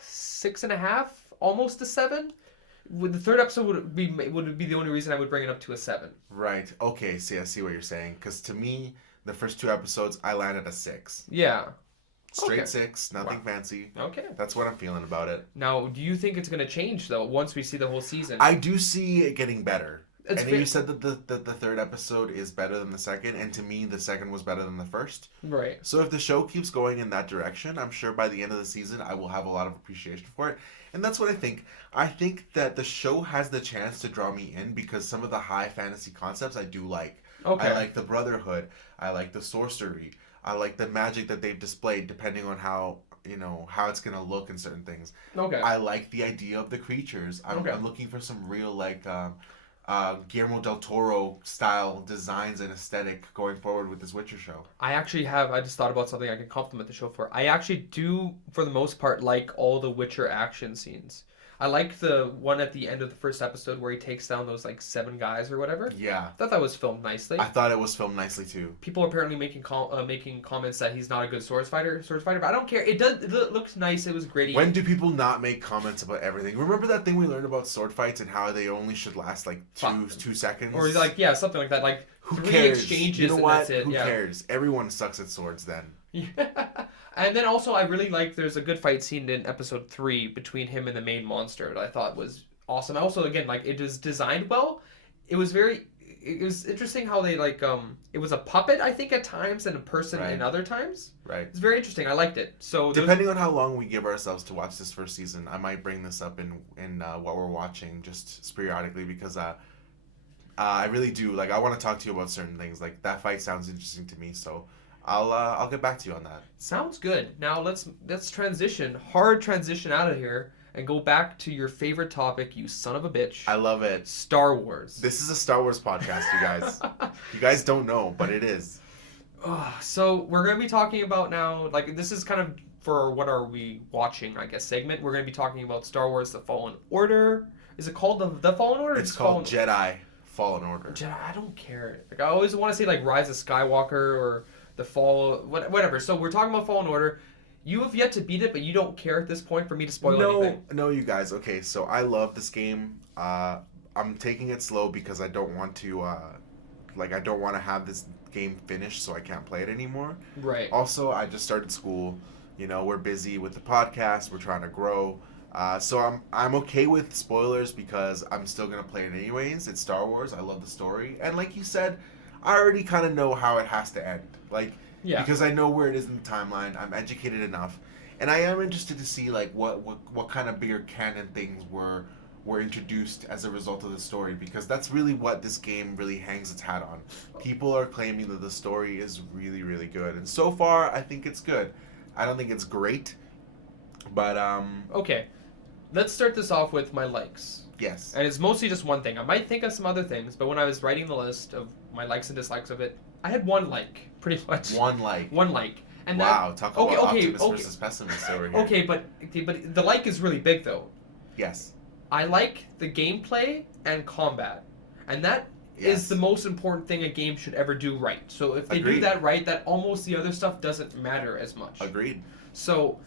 6.5, almost a 7. With the 3rd episode would be the only reason I would bring it up to a 7. Right. Okay. See, I see what you're saying. Because to me, the first 2 episodes, I landed a 6. Yeah. Straight Okay. 6. Nothing Wow. fancy. Okay. That's what I'm feeling about it. Now, do you think it's going to change though once we see the whole season? I do see it getting better. It's and you said that the 3rd episode is better than the 2nd, and to me, the 2nd was better than the 1st. Right. So if the show keeps going in that direction, I'm sure by the end of the season, I will have a lot of appreciation for it. And that's what I think. I think that the show has the chance to draw me in because some of the high fantasy concepts I do like. Okay. I like the Brotherhood. I like the sorcery. I like the magic that they've displayed depending on how it's going to look in certain things. Okay. I like the idea of the creatures. I'm Okay. looking for some real Guillermo del Toro style designs and aesthetic going forward with this Witcher show. I just thought about something I can compliment the show for. I actually do, for the most part, like all the Witcher action scenes. I like the one at the end of the 1st episode where he takes down those 7 guys or whatever. Yeah. I thought that was filmed nicely. I thought it was filmed nicely too. People are apparently making comments that he's not a good sword fighter, but I don't care. It looks nice. It was gritty. When do people not make comments about everything? Remember that thing we learned about sword fights and how they only should last 2 seconds? Or something like that. Who 3 cares? exchanges You know and what? that's it. Who Yeah. cares? Everyone sucks at swords then. Yeah. And then also I really like there's a good fight scene in episode 3 between him and the main monster that I thought was awesome. Also again it was designed well. It was interesting how they it was a puppet I think at times and a person Right. in other times. Right. It's very interesting. I liked it. So Depending on how long we give ourselves to watch this first season, I might bring this up in what we're watching just periodically because I really do I want to talk to you about certain things. Like that fight sounds interesting to me, so I'll get back to you on that. sounds good. Now let's hard transition out of here and go back to your favorite topic, you son of a bitch. I love it. Star Wars. This is a Star Wars podcast, you guys. You guys don't know, but it is. So we're going to be talking about now, like, this is kind of for what are we watching, I guess, segment. We're going to be talking about Star Wars The Fallen Order. Is it called the Fallen Order? Or It's just called Fallen... Jedi Fallen Order. Jedi, I don't care. Like, I always want to say, like, Rise of Skywalker or The Fall, whatever. So we're talking about Fallen Order. You have yet to beat it, but you don't care at this point for me to spoil anything. No, you guys. Okay, so I love this game. I'm taking it slow because I don't want to, I don't want to have this game finished so I can't play it anymore. Right. Also, I just started school. We're busy with the podcast. We're trying to grow. So I'm okay with spoilers because I'm still gonna play it anyways. It's Star Wars. I love the story, and like you said, I already kind of know how it has to end. Yeah. Because I know where it is in the timeline. I'm educated enough, and I am interested to see like what kind of bigger canon things were introduced as a result of the story, because that's really what this game really hangs its hat on. People are claiming that the story is really, really good, and so far I think it's good. I don't think it's great, but Okay. Let's start this off with my likes. yes. And it's mostly just one thing. I might think of some other things, but when I was writing the list of my likes and dislikes of it, I had one like, pretty much. One like. One like. And wow, talk about okay, optimist versus pessimist over here. Okay, but the like is really big though. Yes. I like the gameplay and combat. And that Yes. is the most important thing a game should ever do right. So if they do Agreed. that right, that almost the other stuff doesn't matter as much. Agreed. So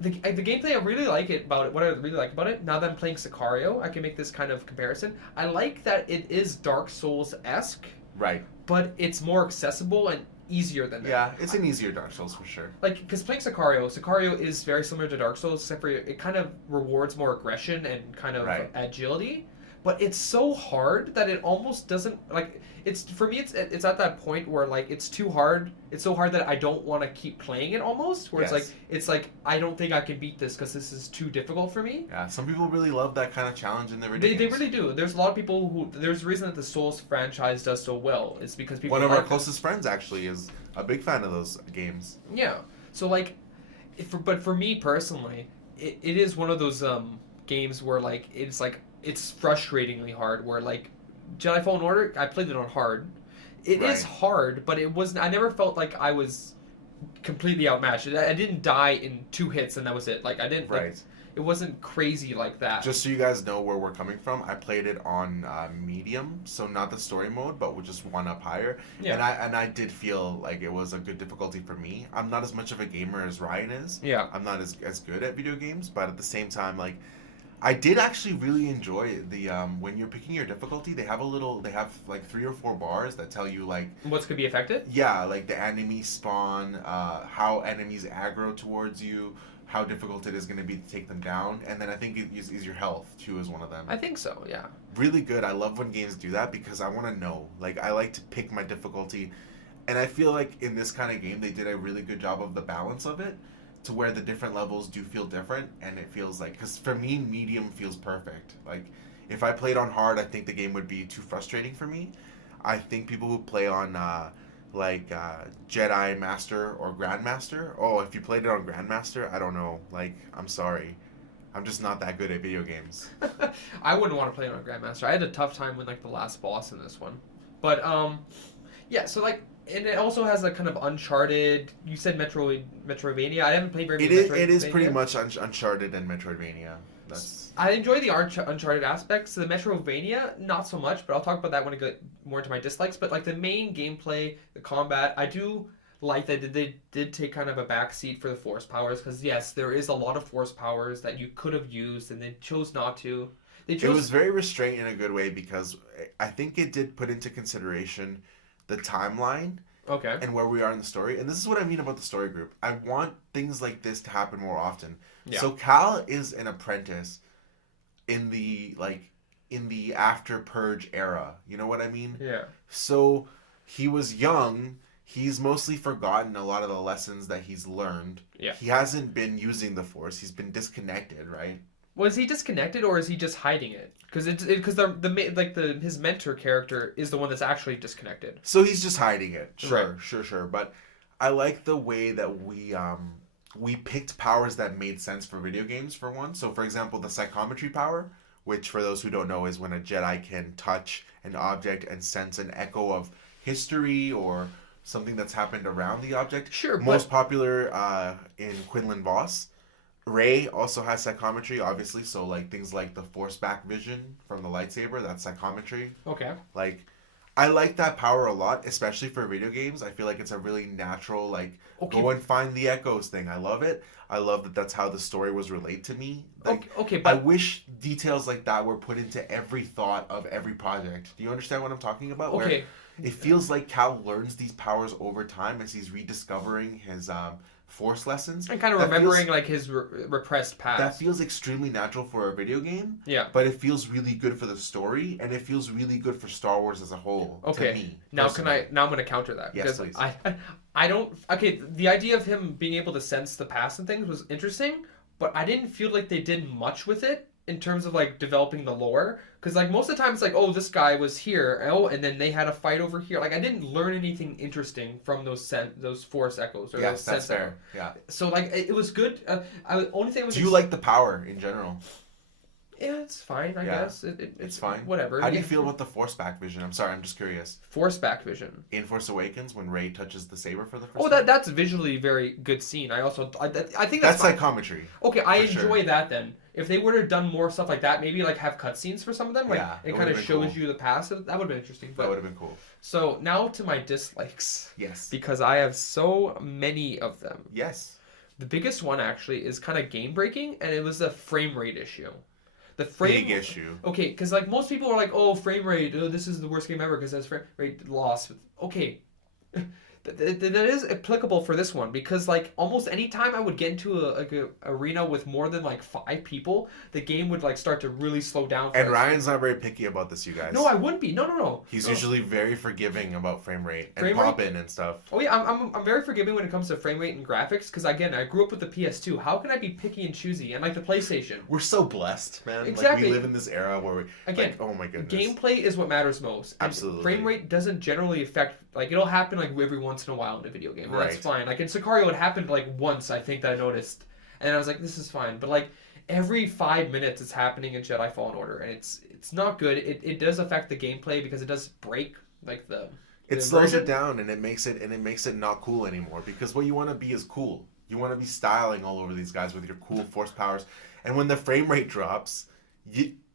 the gameplay, I really like it about it. What I really like about it, now that I'm playing Sicario, I can make this kind of comparison. I like that it is Dark Souls-esque, Right. but it's more accessible and easier than that. Yeah, it's an easier Dark Souls for sure. Like, because playing Sicario is very similar to Dark Souls, except for it kind of rewards more aggression and kind of Right. agility. But it's so hard that it almost doesn't, like, it's, for me, it's at that point where, like, it's too hard. It's so hard that I don't want to keep playing it almost, where Yes. it's like, I don't think I can beat this because this is too difficult for me. Yeah, some people really love that kind of challenge in their video They games. really do. There's a lot of people who, there's a reason that the Souls franchise does so well. It's because people One of our like closest friends actually is a big fan of those games. Yeah. So like, but for me personally, it is one of those games where like it's frustratingly hard. Where like Jedi Fallen Order, I played it on hard. It is Right. hard, but it wasn't. I never felt like I was completely outmatched. I didn't die in 2 hits and that was it. Like I didn't. Right. It wasn't crazy like that. Just so you guys know where we're coming from, I played it on medium, so not the story mode, but with just one up higher. Yeah. And I did feel like it was a good difficulty for me. I'm not as much of a gamer as Ryan is. Yeah. I'm not as good at video games, but at the same time, like, I did actually really enjoy the when you're picking your difficulty, they have like 3 or 4 bars that tell you like What's could be affected? yeah, like the enemy spawn, how enemies aggro towards you, how difficult it is going to be to take them down, and then I think it is your health too is one of them. I think so. Yeah. Really good. I love when games do that because I want to know. Like I like to pick my difficulty, and I feel like in this kind of game they did a really good job of the balance of it, to where the different levels do feel different, and it feels like, because for me medium feels perfect. Like if I played on hard, I think the game would be too frustrating for me. I think people who play on Jedi Master or Grandmaster. Oh, if you played it on Grandmaster, I don't know. Like, I'm sorry. I'm just not that good at video games. I wouldn't want to play it on Grandmaster. I had a tough time with like the last boss in this one. But yeah, so like, and it also has a kind of Uncharted. You said Metroidvania. I haven't played very many Metroidvania. It is pretty much Uncharted and Metroidvania. That's I enjoy the Uncharted aspects. The Metroidvania, not so much, but I'll talk about that when I get more into my dislikes. But like the main gameplay, the combat, I do like that they did take kind of a backseat for the force powers, because yes, there is a lot of force powers that you could have used and they chose not to. They chose. It was very restrained in a good way, because I think it did put into consideration the timeline Okay. and where we are in the story. And this is what I mean about the story group. I want things like this to happen more often. Yeah. So Cal is an apprentice in the after Purge era. You know what I mean? Yeah. So he was young. He's mostly forgotten a lot of the lessons that he's learned. Yeah. He hasn't been using the Force. He's been disconnected, right? Was he disconnected or is he just hiding it? Because his mentor character is the one that's actually disconnected. So he's just hiding it. Sure, Right. sure. But I like the way that we picked powers that made sense for video games, for one. So, for example, the psychometry power, which for those who don't know is when a Jedi can touch an object and sense an echo of history or something that's happened around the object. Sure, Most popular in Quinlan Voss. Rey also has psychometry, obviously. So like things like the force back vision from the lightsaber, that's psychometry. Okay. Like, I like that power a lot, especially for video games. I feel like it's a really natural, like, go and find the echoes thing. I love it. I love that that's how the story was relayed to me. Like, okay, I but wish details like that were put into every thought of every project. Do you understand what I'm talking about? okay. Where it feels like Cal learns these powers over time as he's rediscovering his force lessons. And kind of remembering like his repressed past. That feels extremely natural for a video game. Yeah. But it feels really good for the story, and it feels really good for Star Wars as a whole. Okay. To me, now I'm going to counter that. Yes, because please. I don't. Okay, the idea of him being able to sense the past and things was interesting, but I didn't feel like they did much with it in terms of like developing the lore. Because like most of the time it's like, oh, this guy was here, oh, and then they had a fight over here. Like I didn't learn anything interesting from those force echoes or those that's sense fair. Yeah. So like it was good. Only thing was. Do you like the power in general? Yeah, it's fine. I guess it's fine. Whatever. How do you feel about the force back vision? I'm sorry, I'm just curious. Force back vision in Force Awakens when Rey touches the saber for the first time? That's visually very good scene. I think that's psychometry. Okay, I enjoy that then. If they would have done more stuff like that, maybe like have cutscenes for some of them, like it kind of shows you the past. That would have been interesting. But, that would have been cool. So now to my dislikes. Yes. Because I have so many of them. Yes. The biggest one actually is kind of game breaking, and it was the frame rate issue. Big issue. Okay, because like most people are like, oh, frame rate, this is the worst game ever because that's frame rate loss. Okay. That is applicable for this one because like almost any time I would get into a arena with more than like 5 people, the game would like start to really slow down. And Ryan's not very picky about this, you guys. No, I wouldn't be. No. He's usually very forgiving about frame rate and pop-in and stuff. Oh yeah, I'm very forgiving when it comes to frame rate and graphics because again, I grew up with the PS2. How can I be picky and choosy? And like the PlayStation. We're so blessed, man. Exactly. Like, we live in this era where again, like, oh my goodness. Gameplay is what matters most. Absolutely. Frame rate doesn't generally affect. Like it'll happen like every once in a while in a video game. And that's fine. Like in Sicario, it happened like once. I think that I noticed, and I was like, "This is fine." But like every 5 minutes, it's happening in Jedi Fallen Order, and it's not good. It does affect the gameplay because it does break like the. It slows it down, and it makes it not cool anymore. Because what you want to be is cool. You want to be styling all over these guys with your cool force powers, and when the frame rate drops,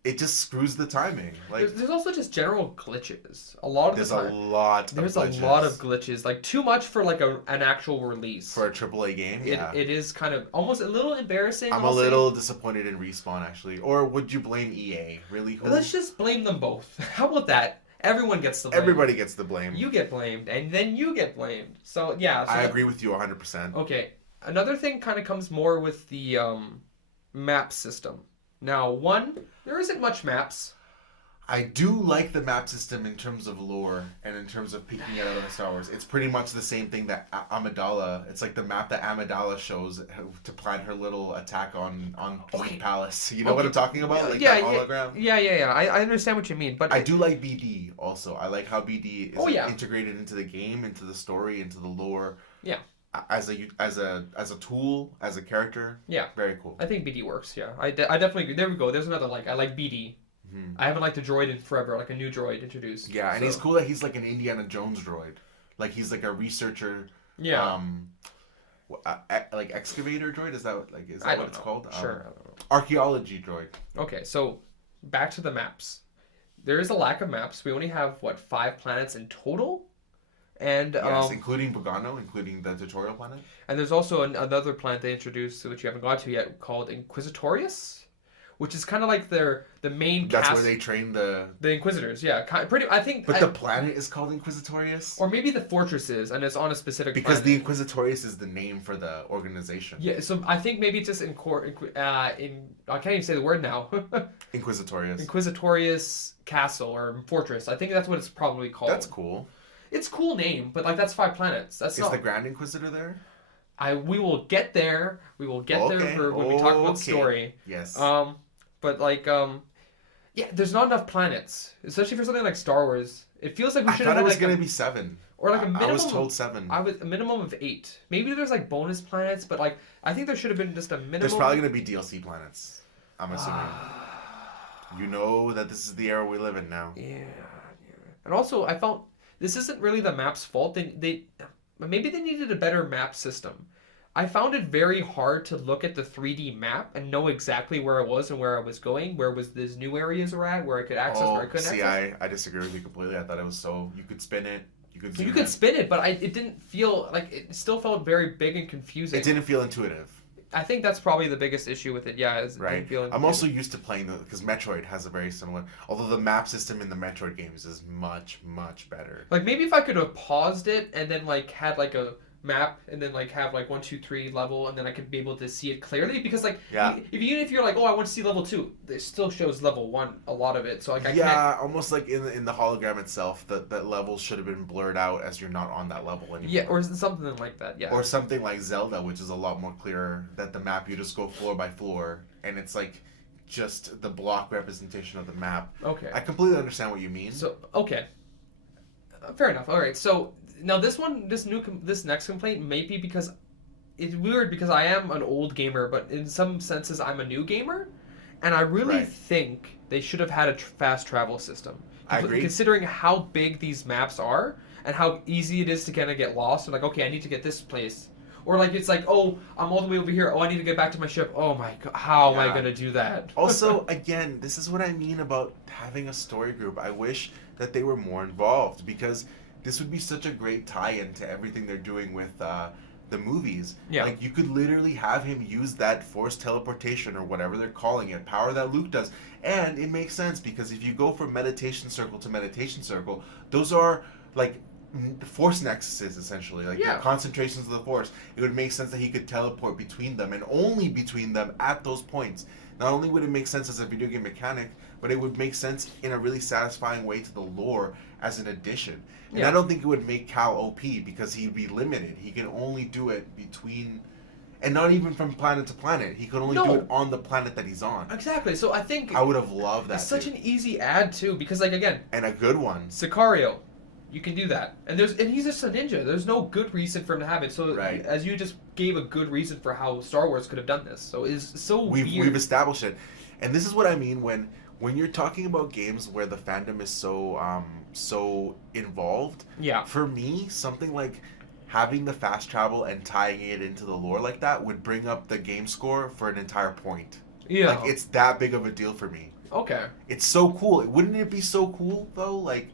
it just screws the timing. Like there's also just general glitches. A lot of there's the time. There's a lot of glitches. Like too much for like an actual release. For a AAA game, It is kind of almost a little embarrassing. I'm a little disappointed in Respawn actually. Or would you blame EA? Really? Let's just blame them both. How about that? Everyone gets the blame. Everybody gets the blame. You get blamed, and then you get blamed. So yeah. I agree with you 100%. Okay. Another thing kind of comes more with the map system. Now, there isn't much maps. I do like the map system in terms of lore and in terms of picking it out of the Star Wars. It's pretty much the same thing that Amidala. It's like the map that Amidala shows to plan her little attack on King Palace. You know what I'm talking about? Like that hologram? Yeah. I understand what you mean, but I do like BD also. I like how BD is integrated into the game, into the story, into the lore. Yeah. As a tool, as a character. Yeah. Very cool. I think BD works, yeah. I definitely agree. There we go. There's another like. I like BD. Mm-hmm. I haven't liked a droid in forever, like a new droid introduced. Yeah, and he's cool that he's like an Indiana Jones droid. Like he's like a researcher. Yeah. Like excavator droid? Is that what it's called? Sure. I don't know. Archaeology droid. Okay, so back to the maps. There is a lack of maps. We only have 5 planets in total? And yes, including Bogano, including the tutorial planet. And there's also another planet they introduced, which you haven't got to yet, called Inquisitorius, which is kind of like the main. That's where they train the Inquisitors. Yeah, I think. But the planet is called Inquisitorius. Or maybe the fortress is, and it's on a specific. Because planet. the Inquisitorius is the name for the organization. Yeah, so I think maybe it's just in I can't even say the word now. Inquisitorius. Inquisitorius Castle or Fortress. I think that's what it's probably called. That's cool. It's a cool name, but like that's 5 planets. Is the Grand Inquisitor there? We will get there. We will get there for when we talk about the story. Yes. But like yeah, there's not enough planets, especially for something like Star Wars. It feels like we should have. I thought it was gonna be 7. Or like a minimum. I was told 7. A minimum of 8. Maybe there's like bonus planets, but like I think there should have been just a minimum. There's probably gonna be DLC planets. I'm assuming. You know that this is the era we live in now. Yeah. And also, I felt this isn't really the map's fault. They maybe they needed a better map system. I found it very hard to look at the 3D map and know exactly where I was and where I was going, where was these new areas were at, where I could access, where I couldn't see, access. I disagree with you completely. I thought it was so you could spin it, you could zoom You could in. spin it, but it didn't feel like it still felt very big and confusing. It didn't feel intuitive. I think that's probably the biggest issue with it. Yeah, is it Right. didn't feel I'm also used to playing because Metroid has a very similar. Although the map system in the Metroid games is much better. like maybe if I could have paused it and then like had like a map and then like have like 1, 2, 3 level and then I could be able to see it clearly because like Yeah. even if you're like, oh, I want to see level 2, it still shows level 1 a lot of it, so like I Yeah, can't. almost like in the hologram itself, that levels should have been blurred out as you're not on that level anymore. Yeah, or something like that. Yeah, Or something like Zelda, which is a lot more clearer. That the map you just go floor by floor, and it's like just the block representation of the map. okay, I completely understand what you mean. so okay, fair enough. All right, so now this next complaint may be because it's weird because I am an old gamer, but in some senses I'm a new gamer, and I really Right. think they should have had a fast travel system. I agree. Considering how big these maps are and how easy it is to kind of get lost, and like, okay, I need to get this place. Or like it's like, oh, I'm all the way over here. Oh, I need to get back to my ship. Oh my god, how am I Yeah. gonna do that? Also, again, this is what I mean about having a story group. I wish that they were more involved because this would be such a great tie-in to everything they're doing with the movies. Yeah. Like you could literally have him use that force teleportation or whatever they're calling it, power that Luke does. And it makes sense because if you go from meditation circle to meditation circle, those are like force nexuses essentially, like Yeah. the concentrations of the force. It would make sense that he could teleport between them and only between them at those points. Not only would it make sense as a video game mechanic, but it would make sense in a really satisfying way to the lore as an addition. And Yeah. I don't think it would make Cal OP because he'd be limited. He can only do it between, and not even from planet to planet. He could only do No. it on the planet that he's on. Exactly. So I think I would have loved that. it's such too. an easy add too, because like again, And a good one. Sicario, you can do that, and he's just a ninja. There's no good reason for him to have it. So Right. as you just gave a good reason for how Star Wars could have done this, so it's so We've weird. established it, and this is what I mean when you're talking about games where the fandom is so involved. Yeah. For me, something like having the fast travel and tying it into the lore like that would bring up the game score for an entire point. Yeah. Like it's that big of a deal for me. Okay. It's so cool. Wouldn't it be so cool though? Like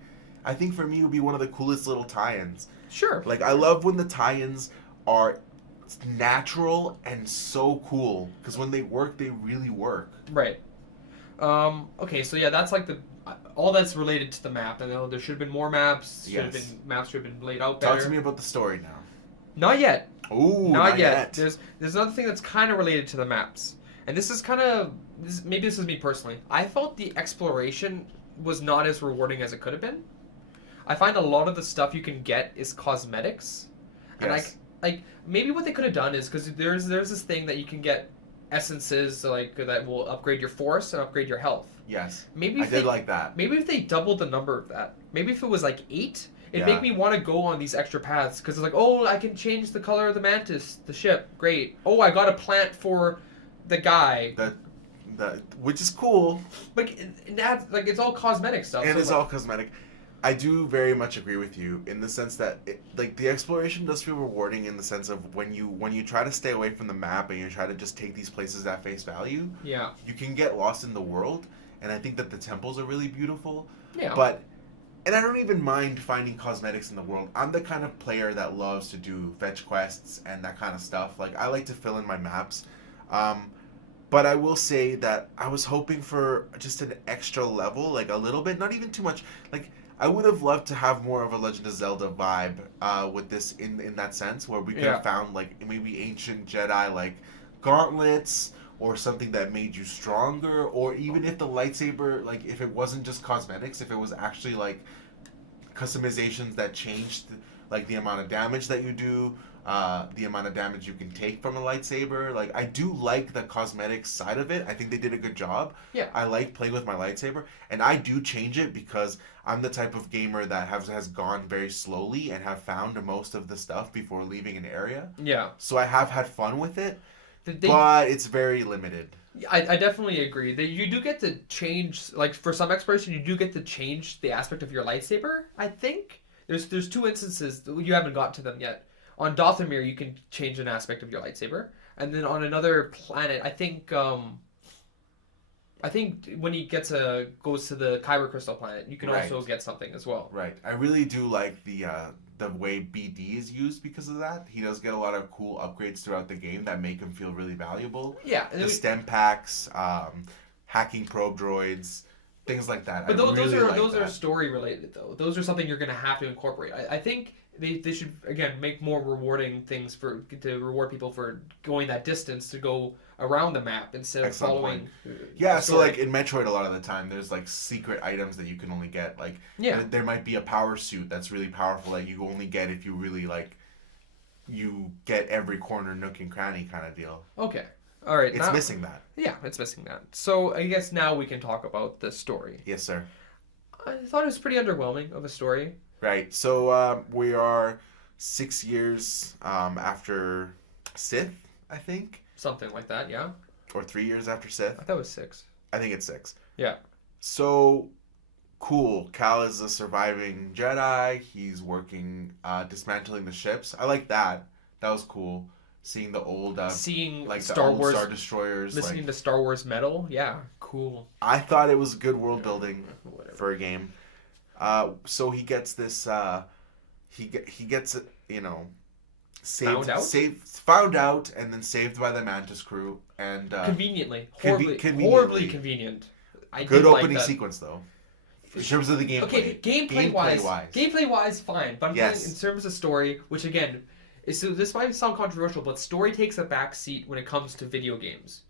I think for me it would be one of the coolest little tie-ins. Sure. Like I love when the tie-ins are natural and so cool because when they work, they really work. Right. Okay. So yeah, that's like all that's related to the map, and there should have been more maps. Yes. Maps should have been laid out better. Talk to me about the story now. Not yet. Ooh, Not yet. There's another thing that's kind of related to the maps, and this is kind of maybe this is me personally. I felt the exploration was not as rewarding as it could have been. I find a lot of the stuff you can get is cosmetics, and Yes. like maybe what they could have done is because there's this thing that you can get essences like that will upgrade your force and upgrade your health. Yes. Maybe I if did they, like that. maybe if they doubled the number of that. Maybe if it was like 8, it'd Yeah. make me want to go on these extra paths because it's like, oh, I can change the color of the mantis, the ship. Great. Oh, I got a plant for the guy. Which is cool, Like it adds, like it's all cosmetic stuff. and so it's like, all cosmetic. I do very much agree with you in the sense that like the exploration does feel rewarding in the sense of when you try to stay away from the map and you try to just take these places at face value, yeah, you can get lost in the world. And I think that the temples are really beautiful. yeah, And I don't even mind finding cosmetics in the world. I'm the kind of player that loves to do fetch quests and that kind of stuff. Like I like to fill in my maps. But I will say that I was hoping for just an extra level, like a little bit, not even too much. Like I would have loved to have more of a Legend of Zelda vibe with this in that sense, where we could have found like maybe ancient Jedi like gauntlets or something that made you stronger, or even if the lightsaber, like if it wasn't just cosmetics, if it was actually like customizations that changed like the amount of damage that you do, the amount of damage you can take from a lightsaber. Like I do like the cosmetic side of it. I think they did a good job. Yeah. I like playing with my lightsaber, and I do change it because I'm the type of gamer that has gone very slowly and have found most of the stuff before leaving an area. yeah. So I have had fun with it, They, but it's very limited. I definitely agree. That you do get to change, like for some exploration, you do get to change the aspect of your lightsaber. I think there's two instances you haven't got to them yet. On Dathomir, you can change an aspect of your lightsaber, and then on another planet, I think when he goes to the Kyber crystal planet, you can also get something as well. Right. I really do like the way BD is used because of that. He does get a lot of cool upgrades throughout the game that make him feel really valuable. Yeah. The stem packs, hacking probe droids, things like that. But those are story related though. Those are something you're going to have to incorporate. I think they should again make more rewarding things to reward people for going that distance to go around the map instead of following. Yeah, so like in Metroid, a lot of the time there's like secret items that you can only get. Like there might be a power suit that's really powerful that you only get if you really like you get every corner, nook and cranny kind of deal. Okay. All right. It's missing that. Yeah, it's missing that. So I guess now we can talk about the story. Yes, sir. I thought it was pretty underwhelming of a story. Right. So we are 6 years after Sith, I think. Something like that, yeah. Or 3 years after Sith. I thought it was 6. I think it's 6. Yeah. So cool. Cal is a surviving Jedi. He's working dismantling the ships. I like that. That was cool. Seeing the old like Star Wars Star Destroyers, listening to Star Wars metal, yeah, cool. I thought it was good world building for a game. So he gets this. He gets it. Found out, and then saved by the Mantis crew, and conveniently, horribly convenient. Good opening sequence though. In terms of the gameplay. Okay, gameplay wise, fine. But I'm saying in terms of story, which again. So this might sound controversial, but story takes a back seat when it comes to video games.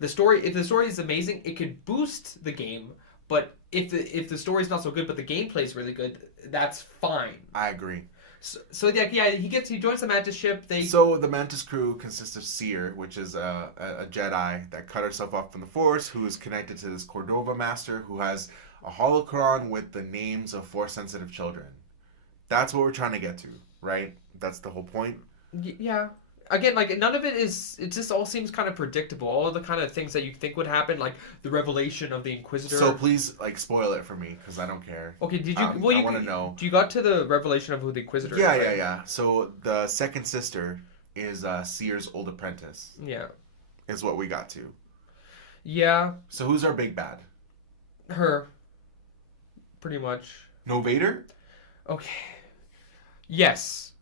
If the story is amazing, it could boost the game. But if the story's not so good, but the gameplay is really good, that's fine. I agree. So he joins the Mantis ship. So the Mantis crew consists of Seer, which is a Jedi that cut herself off from the Force, who is connected to this Cordova master, who has a holocron with the names of Force-sensitive children. That's what we're trying to get to, right? That's the whole point. Yeah. Again, like none of it is. It just all seems kind of predictable. All of the kind of things that you think would happen, like the revelation of the Inquisitor. So please, spoil it for me, because I don't care. Okay. Did you? I want to know. You got to the revelation of who the Inquisitor is? Yeah. So the second sister is Seer's old apprentice. Yeah. Is what we got to. Yeah. So who's our big bad? Her. Pretty much. No Vader? Okay. Yes.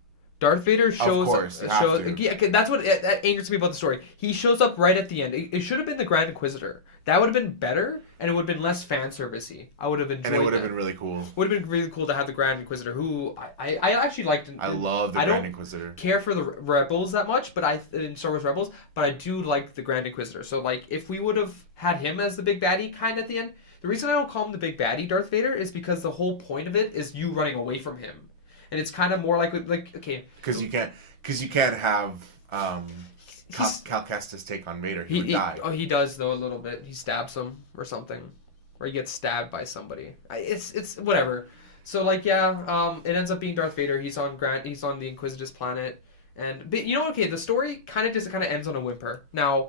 Darth Vader shows up. Yeah, that's what that angers me about the story. He shows up right at the end. It should have been the Grand Inquisitor. That would have been better, and it would have been less fan servicey. I would have enjoyed it. And it would have been really cool. Would have been really cool to have the Grand Inquisitor, who I actually liked. I love the Grand Inquisitor. I don't care for the Rebels that much, but in Star Wars Rebels, but I do like the Grand Inquisitor. So if we would have had him as the big baddie kind of at the end, the reason I don't call him the big baddie, Darth Vader, is because the whole point of it is you running away from him. And it's kind of more like okay. Because you can't have Cal Kestis take on Vader. He would die. Oh, he does though a little bit. He stabs him or something, or he gets stabbed by somebody. It's whatever. So it ends up being Darth Vader. He's on the Inquisitor's planet, the story kind of ends on a whimper. Now,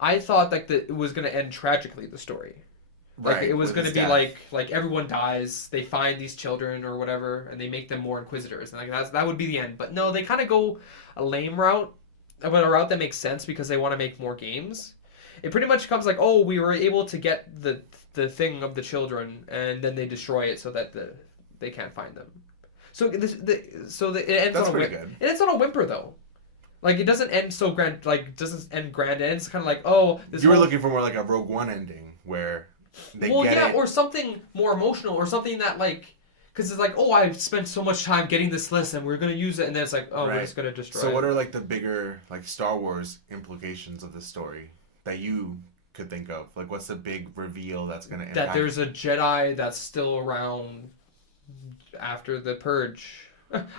I thought it was gonna end tragically. The story. It was going to be like everyone dies, they find these children or whatever, and they make them more Inquisitors. And that would be the end. But no, they kind of go a lame route, but a route that makes sense because they want to make more games. It pretty much comes we were able to get the thing of the children, and then they destroy it so that they can't find them. So it ends good. It ends on a whimper though. It doesn't end so grand. Doesn't end grand. It ends kind of you were looking for more like a Rogue One ending where. Or something more emotional, or something that because it's I spent so much time getting this list, and we're gonna use it, and then it's we're just gonna destroy. So what are the bigger Star Wars implications of this story that you could think of? What's the big reveal that's gonna impact? That there's a Jedi that's still around after the Purge.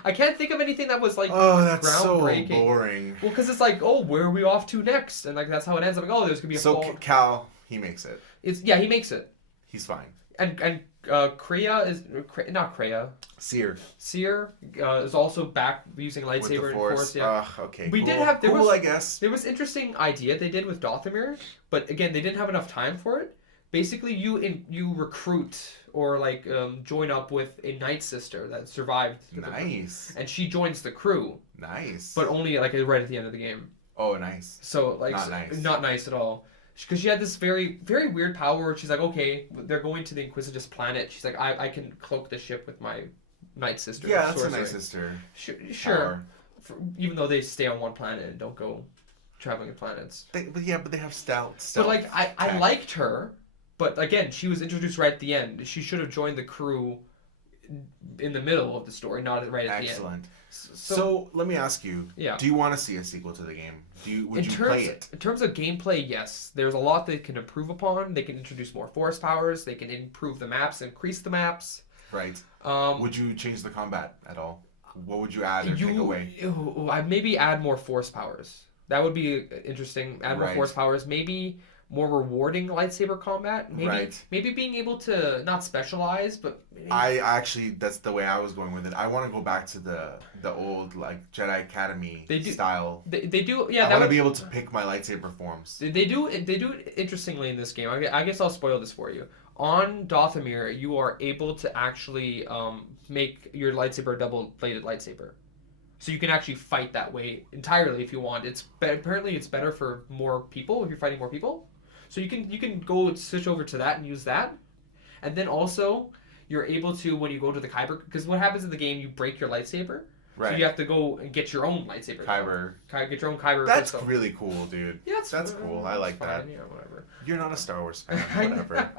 I can't think of anything that was that's groundbreaking. So boring. Well, because it's where are we off to next? And that's how it ends. There's gonna be a Cal. He makes it. He makes it. He's fine. And Kreia is not Kreia. Seer is also back using lightsaber and Force. Yeah. Okay. We cool. did have I guess there was interesting idea they did with Dathomir, but again they didn't have enough time for it. basically you recruit or like join up with a night sister that survived. Nice. And she joins the crew. Nice. But only like right at the end of the game. Oh, nice. So like not nice at all. Because she had this very very weird power where she's like, okay, they're going to the Inquisitor's planet. She's like, I can cloak the ship with my night sister. Yeah, that's a night sister. Sure. Even though they stay on one planet and don't go traveling to planets. But they have stealth. But like I liked her, but again, she was introduced right at the end. She should have joined the crew in the middle of the story, not right at the end. Excellent. So let me ask you. Yeah. Do you want to see a sequel to the game? Would you play it? In terms of gameplay, yes. There's a lot they can improve upon. They can introduce more force powers. They can improve the maps, increase the maps. Right. Would you change the combat at all? What would you add or take away? I'd maybe add more force powers. That would be interesting. Add more force powers. Maybe more rewarding lightsaber combat. Maybe being able to not specialize, but I actually, that's the way I was going with it. I want to go back to the old like Jedi Academy style. They do. Yeah, I want to be able to pick my lightsaber forms. They do it interestingly in this game. I guess I'll spoil this for you. On Dothamir, you are able to actually make your lightsaber a double-bladed lightsaber. So you can actually fight that way entirely if you want. Apparently it's better for more people if you're fighting more people. So you can go switch over to that and use that. And then also you're able to, when you go to the Kyber, because what happens in the game, you break your lightsaber. Right. So you have to go and get your own lightsaber. Get your own Kyber. That's really cool, dude. Yeah, that's cool. I like that. Yeah, whatever. You're not a Star Wars fan. Whatever.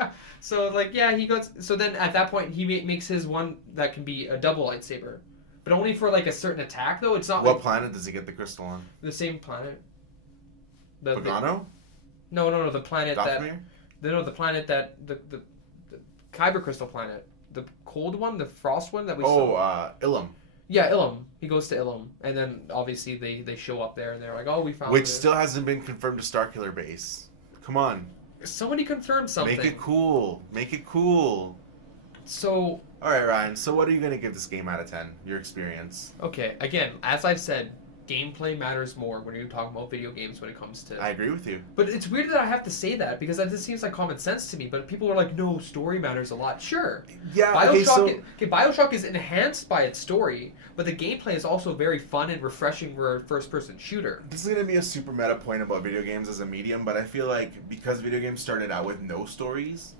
So like, yeah, he goes. So then at that point, he makes his one that can be a double lightsaber, but only for like a certain attack. Though it's not. What planet does he get the crystal on? The same planet. Pagano? No. The planet Dathomir? the planet that the Kyber crystal planet, the cold one, the frost one that we saw. Oh, Ilum. Yeah, Ilum. He goes to Ilum, and then obviously they show up there, and they're like, "Oh, we found." Which still hasn't been confirmed to Starkiller Base. Come on. Somebody confirmed something. Make it cool. So. All right, Ryan. So what are you gonna give this game out of 10? Your experience. Okay. Again, as I've said, gameplay matters more when you're talking about video games when it comes to... I agree with you. But it's weird that I have to say that because that just seems like common sense to me. But people are like, no, story matters a lot. Sure. Yeah, Bioshock is enhanced by its story, but the gameplay is also very fun and refreshing for a first-person shooter. This is going to be a super meta point about video games as a medium, but I feel like because video games started out with no stories...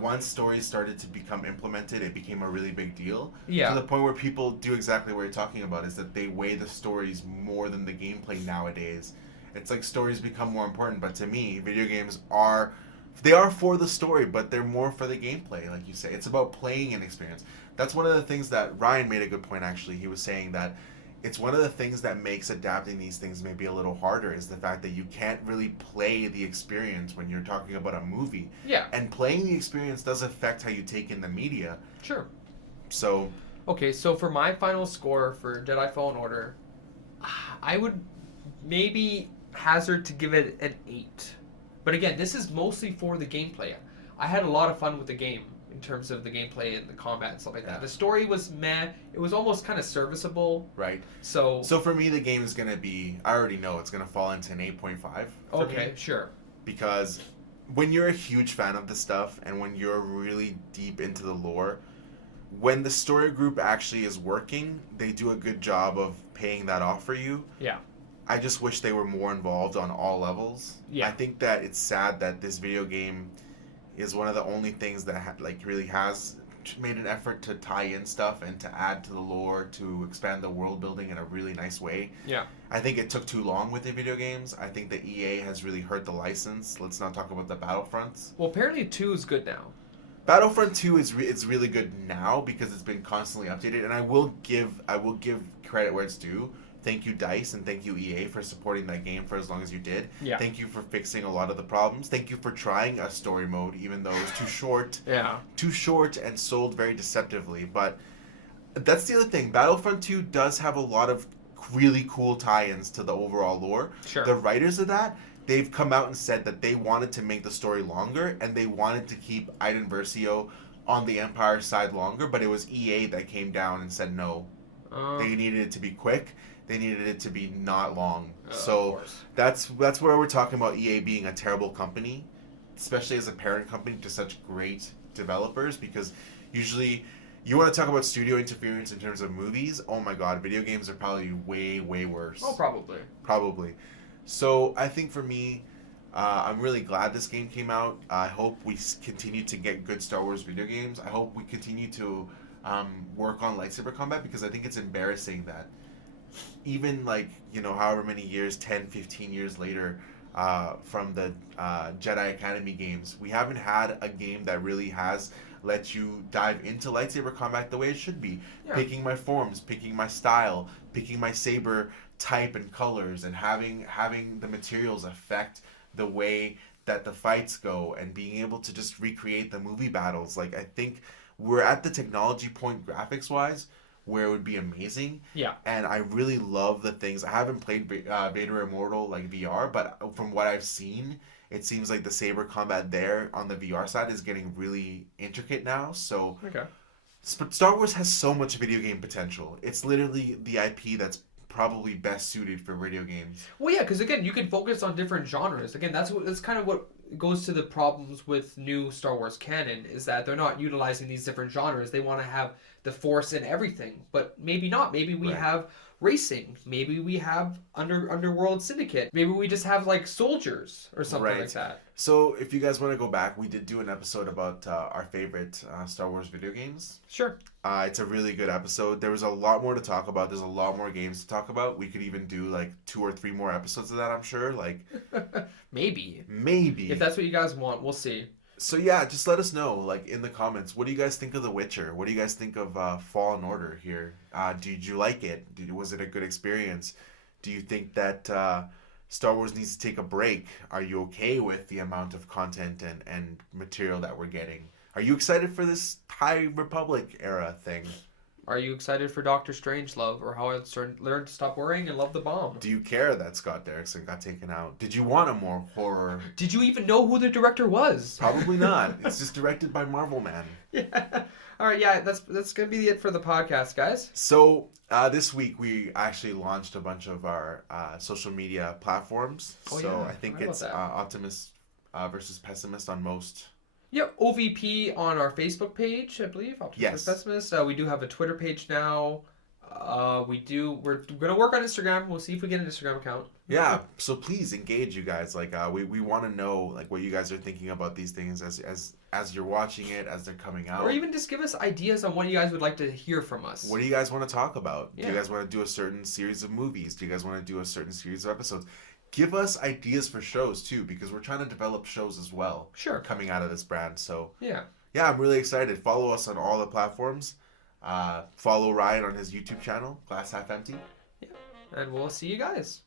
once stories started to become implemented, it became a really big deal. Yeah. To the point where people do exactly what you're talking about, is that they weigh the stories more than the gameplay nowadays. It's like stories become more important, but to me, video games are for the story, but they're more for the gameplay, like you say. It's about playing an experience. That's one of the things that Ryan made a good point, actually. He was saying that it's one of the things that makes adapting these things maybe a little harder is the fact that you can't really play the experience when you're talking about a movie. Yeah. And playing the experience does affect how you take in the media. Sure. So. Okay, so for my final score for Jedi Fallen Order, I would maybe hazard to give it an 8. But again, this is mostly for the gameplay. I had a lot of fun with the game in terms of the gameplay and the combat and stuff like that. The story was meh. It was almost kind of serviceable. Right. So for me, the game is going to be, I already know it's going to fall into an 8.5. Okay, sure. Because when you're a huge fan of the stuff and when you're really deep into the lore, when the story group actually is working, they do a good job of paying that off for you. Yeah. I just wish they were more involved on all levels. Yeah. I think that it's sad that this video game is one of the only things that really has made an effort to tie in stuff and to add to the lore, to expand the world building in a really nice way. Yeah. I think it took too long with the video games. I think that EA has really hurt the license. Let's not talk about the Battlefronts. Well, apparently 2 is good now. Battlefront 2 it's really good now because it's been constantly updated, and I will give credit where it's due. Thank you, DICE, and thank you, EA, for supporting that game for as long as you did. Yeah. Thank you for fixing a lot of the problems. Thank you for trying a story mode, even though it was too short. Yeah. Too short and sold very deceptively. But that's the other thing. Battlefront 2 does have a lot of really cool tie-ins to the overall lore. Sure. The writers of that, they've come out and said that they wanted to make the story longer, and they wanted to keep Iden Versio on the Empire side longer, but it was EA that came down and said no. They needed it to be quick. They needed it to be not long. So that's where we're talking about EA being a terrible company. especially as a parent company to such great developers, because usually you want to talk about studio interference in terms of movies. Oh my god, video games are probably way, way worse. Oh, probably. Probably. So I think for me, I'm really glad this game came out. I hope we continue to get good Star Wars video games. I hope we continue to work on lightsaber combat, because I think it's embarrassing that even like, however many years, 10, 15 years later, from the Jedi Academy games, we haven't had a game that really has let you dive into lightsaber combat the way it should be. Yeah. Picking my forms, picking my style, picking my saber type and colors, and having the materials affect the way that the fights go, and being able to just recreate the movie battles. Like, I think we're at the technology point graphics wise where it would be amazing. Yeah. And I really love the things. I haven't played Vader Immortal like VR, but from what I've seen, it seems like the saber combat there on the VR side is getting really intricate now. So Okay. Star Wars has so much video game potential. It's literally the IP that's probably best suited for video games. Well, yeah, because again, you can focus on different genres. Again, that's kind of what goes to the problems with new Star Wars canon, is that they're not utilizing these different genres. They want to have the Force in everything, but maybe not. Maybe we have racing. Maybe we have Underworld Syndicate. Maybe we just have like soldiers or something like that. So if you guys want to go back, we did do an episode about our favorite Star Wars video games. Sure. It's a really good episode. There was a lot more to talk about. There's a lot more games to talk about. We could even do like 2 or 3 more episodes of that, I'm sure. Like Maybe. If that's what you guys want, we'll see. So yeah, just let us know, like, in the comments. What do you guys think of The Witcher? What do you guys think of Fallen Order here? Did you like it? Was it a good experience? Do you think that Star Wars needs to take a break? Are you okay with the amount of content and material that we're getting? Are you excited for this High Republic era thing? Are you excited for Doctor Strangelove, or how I learned to stop worrying and love the bomb? Do you care that Scott Derrickson got taken out? Did you want a more horror? Did you even know who the director was? Probably not. It's just directed by Marvel Man. Yeah. All right. Yeah. That's gonna be it for the podcast, guys. So this week we actually launched a bunch of our social media platforms. I think it's optimist versus pessimist on most. Yep, OVP on our Facebook page, I believe. Optimus Pessimist. We do have a Twitter page now. We're gonna work on Instagram. We'll see if we get an Instagram account. Yeah, so please engage, you guys. Like, we want to know like what you guys are thinking about these things as you're watching it, as they're coming out. Or even just give us ideas on what you guys would like to hear from us. What do you guys want to talk about? Yeah. Do you guys want to do a certain series of movies? Do you guys want to do a certain series of episodes? Give us ideas for shows too, because we're trying to develop shows as well. Sure. Coming out of this brand, so yeah, I'm really excited. Follow us on all the platforms. Follow Ryan on his YouTube channel, Glass Half Empty. Yeah, and we'll see you guys.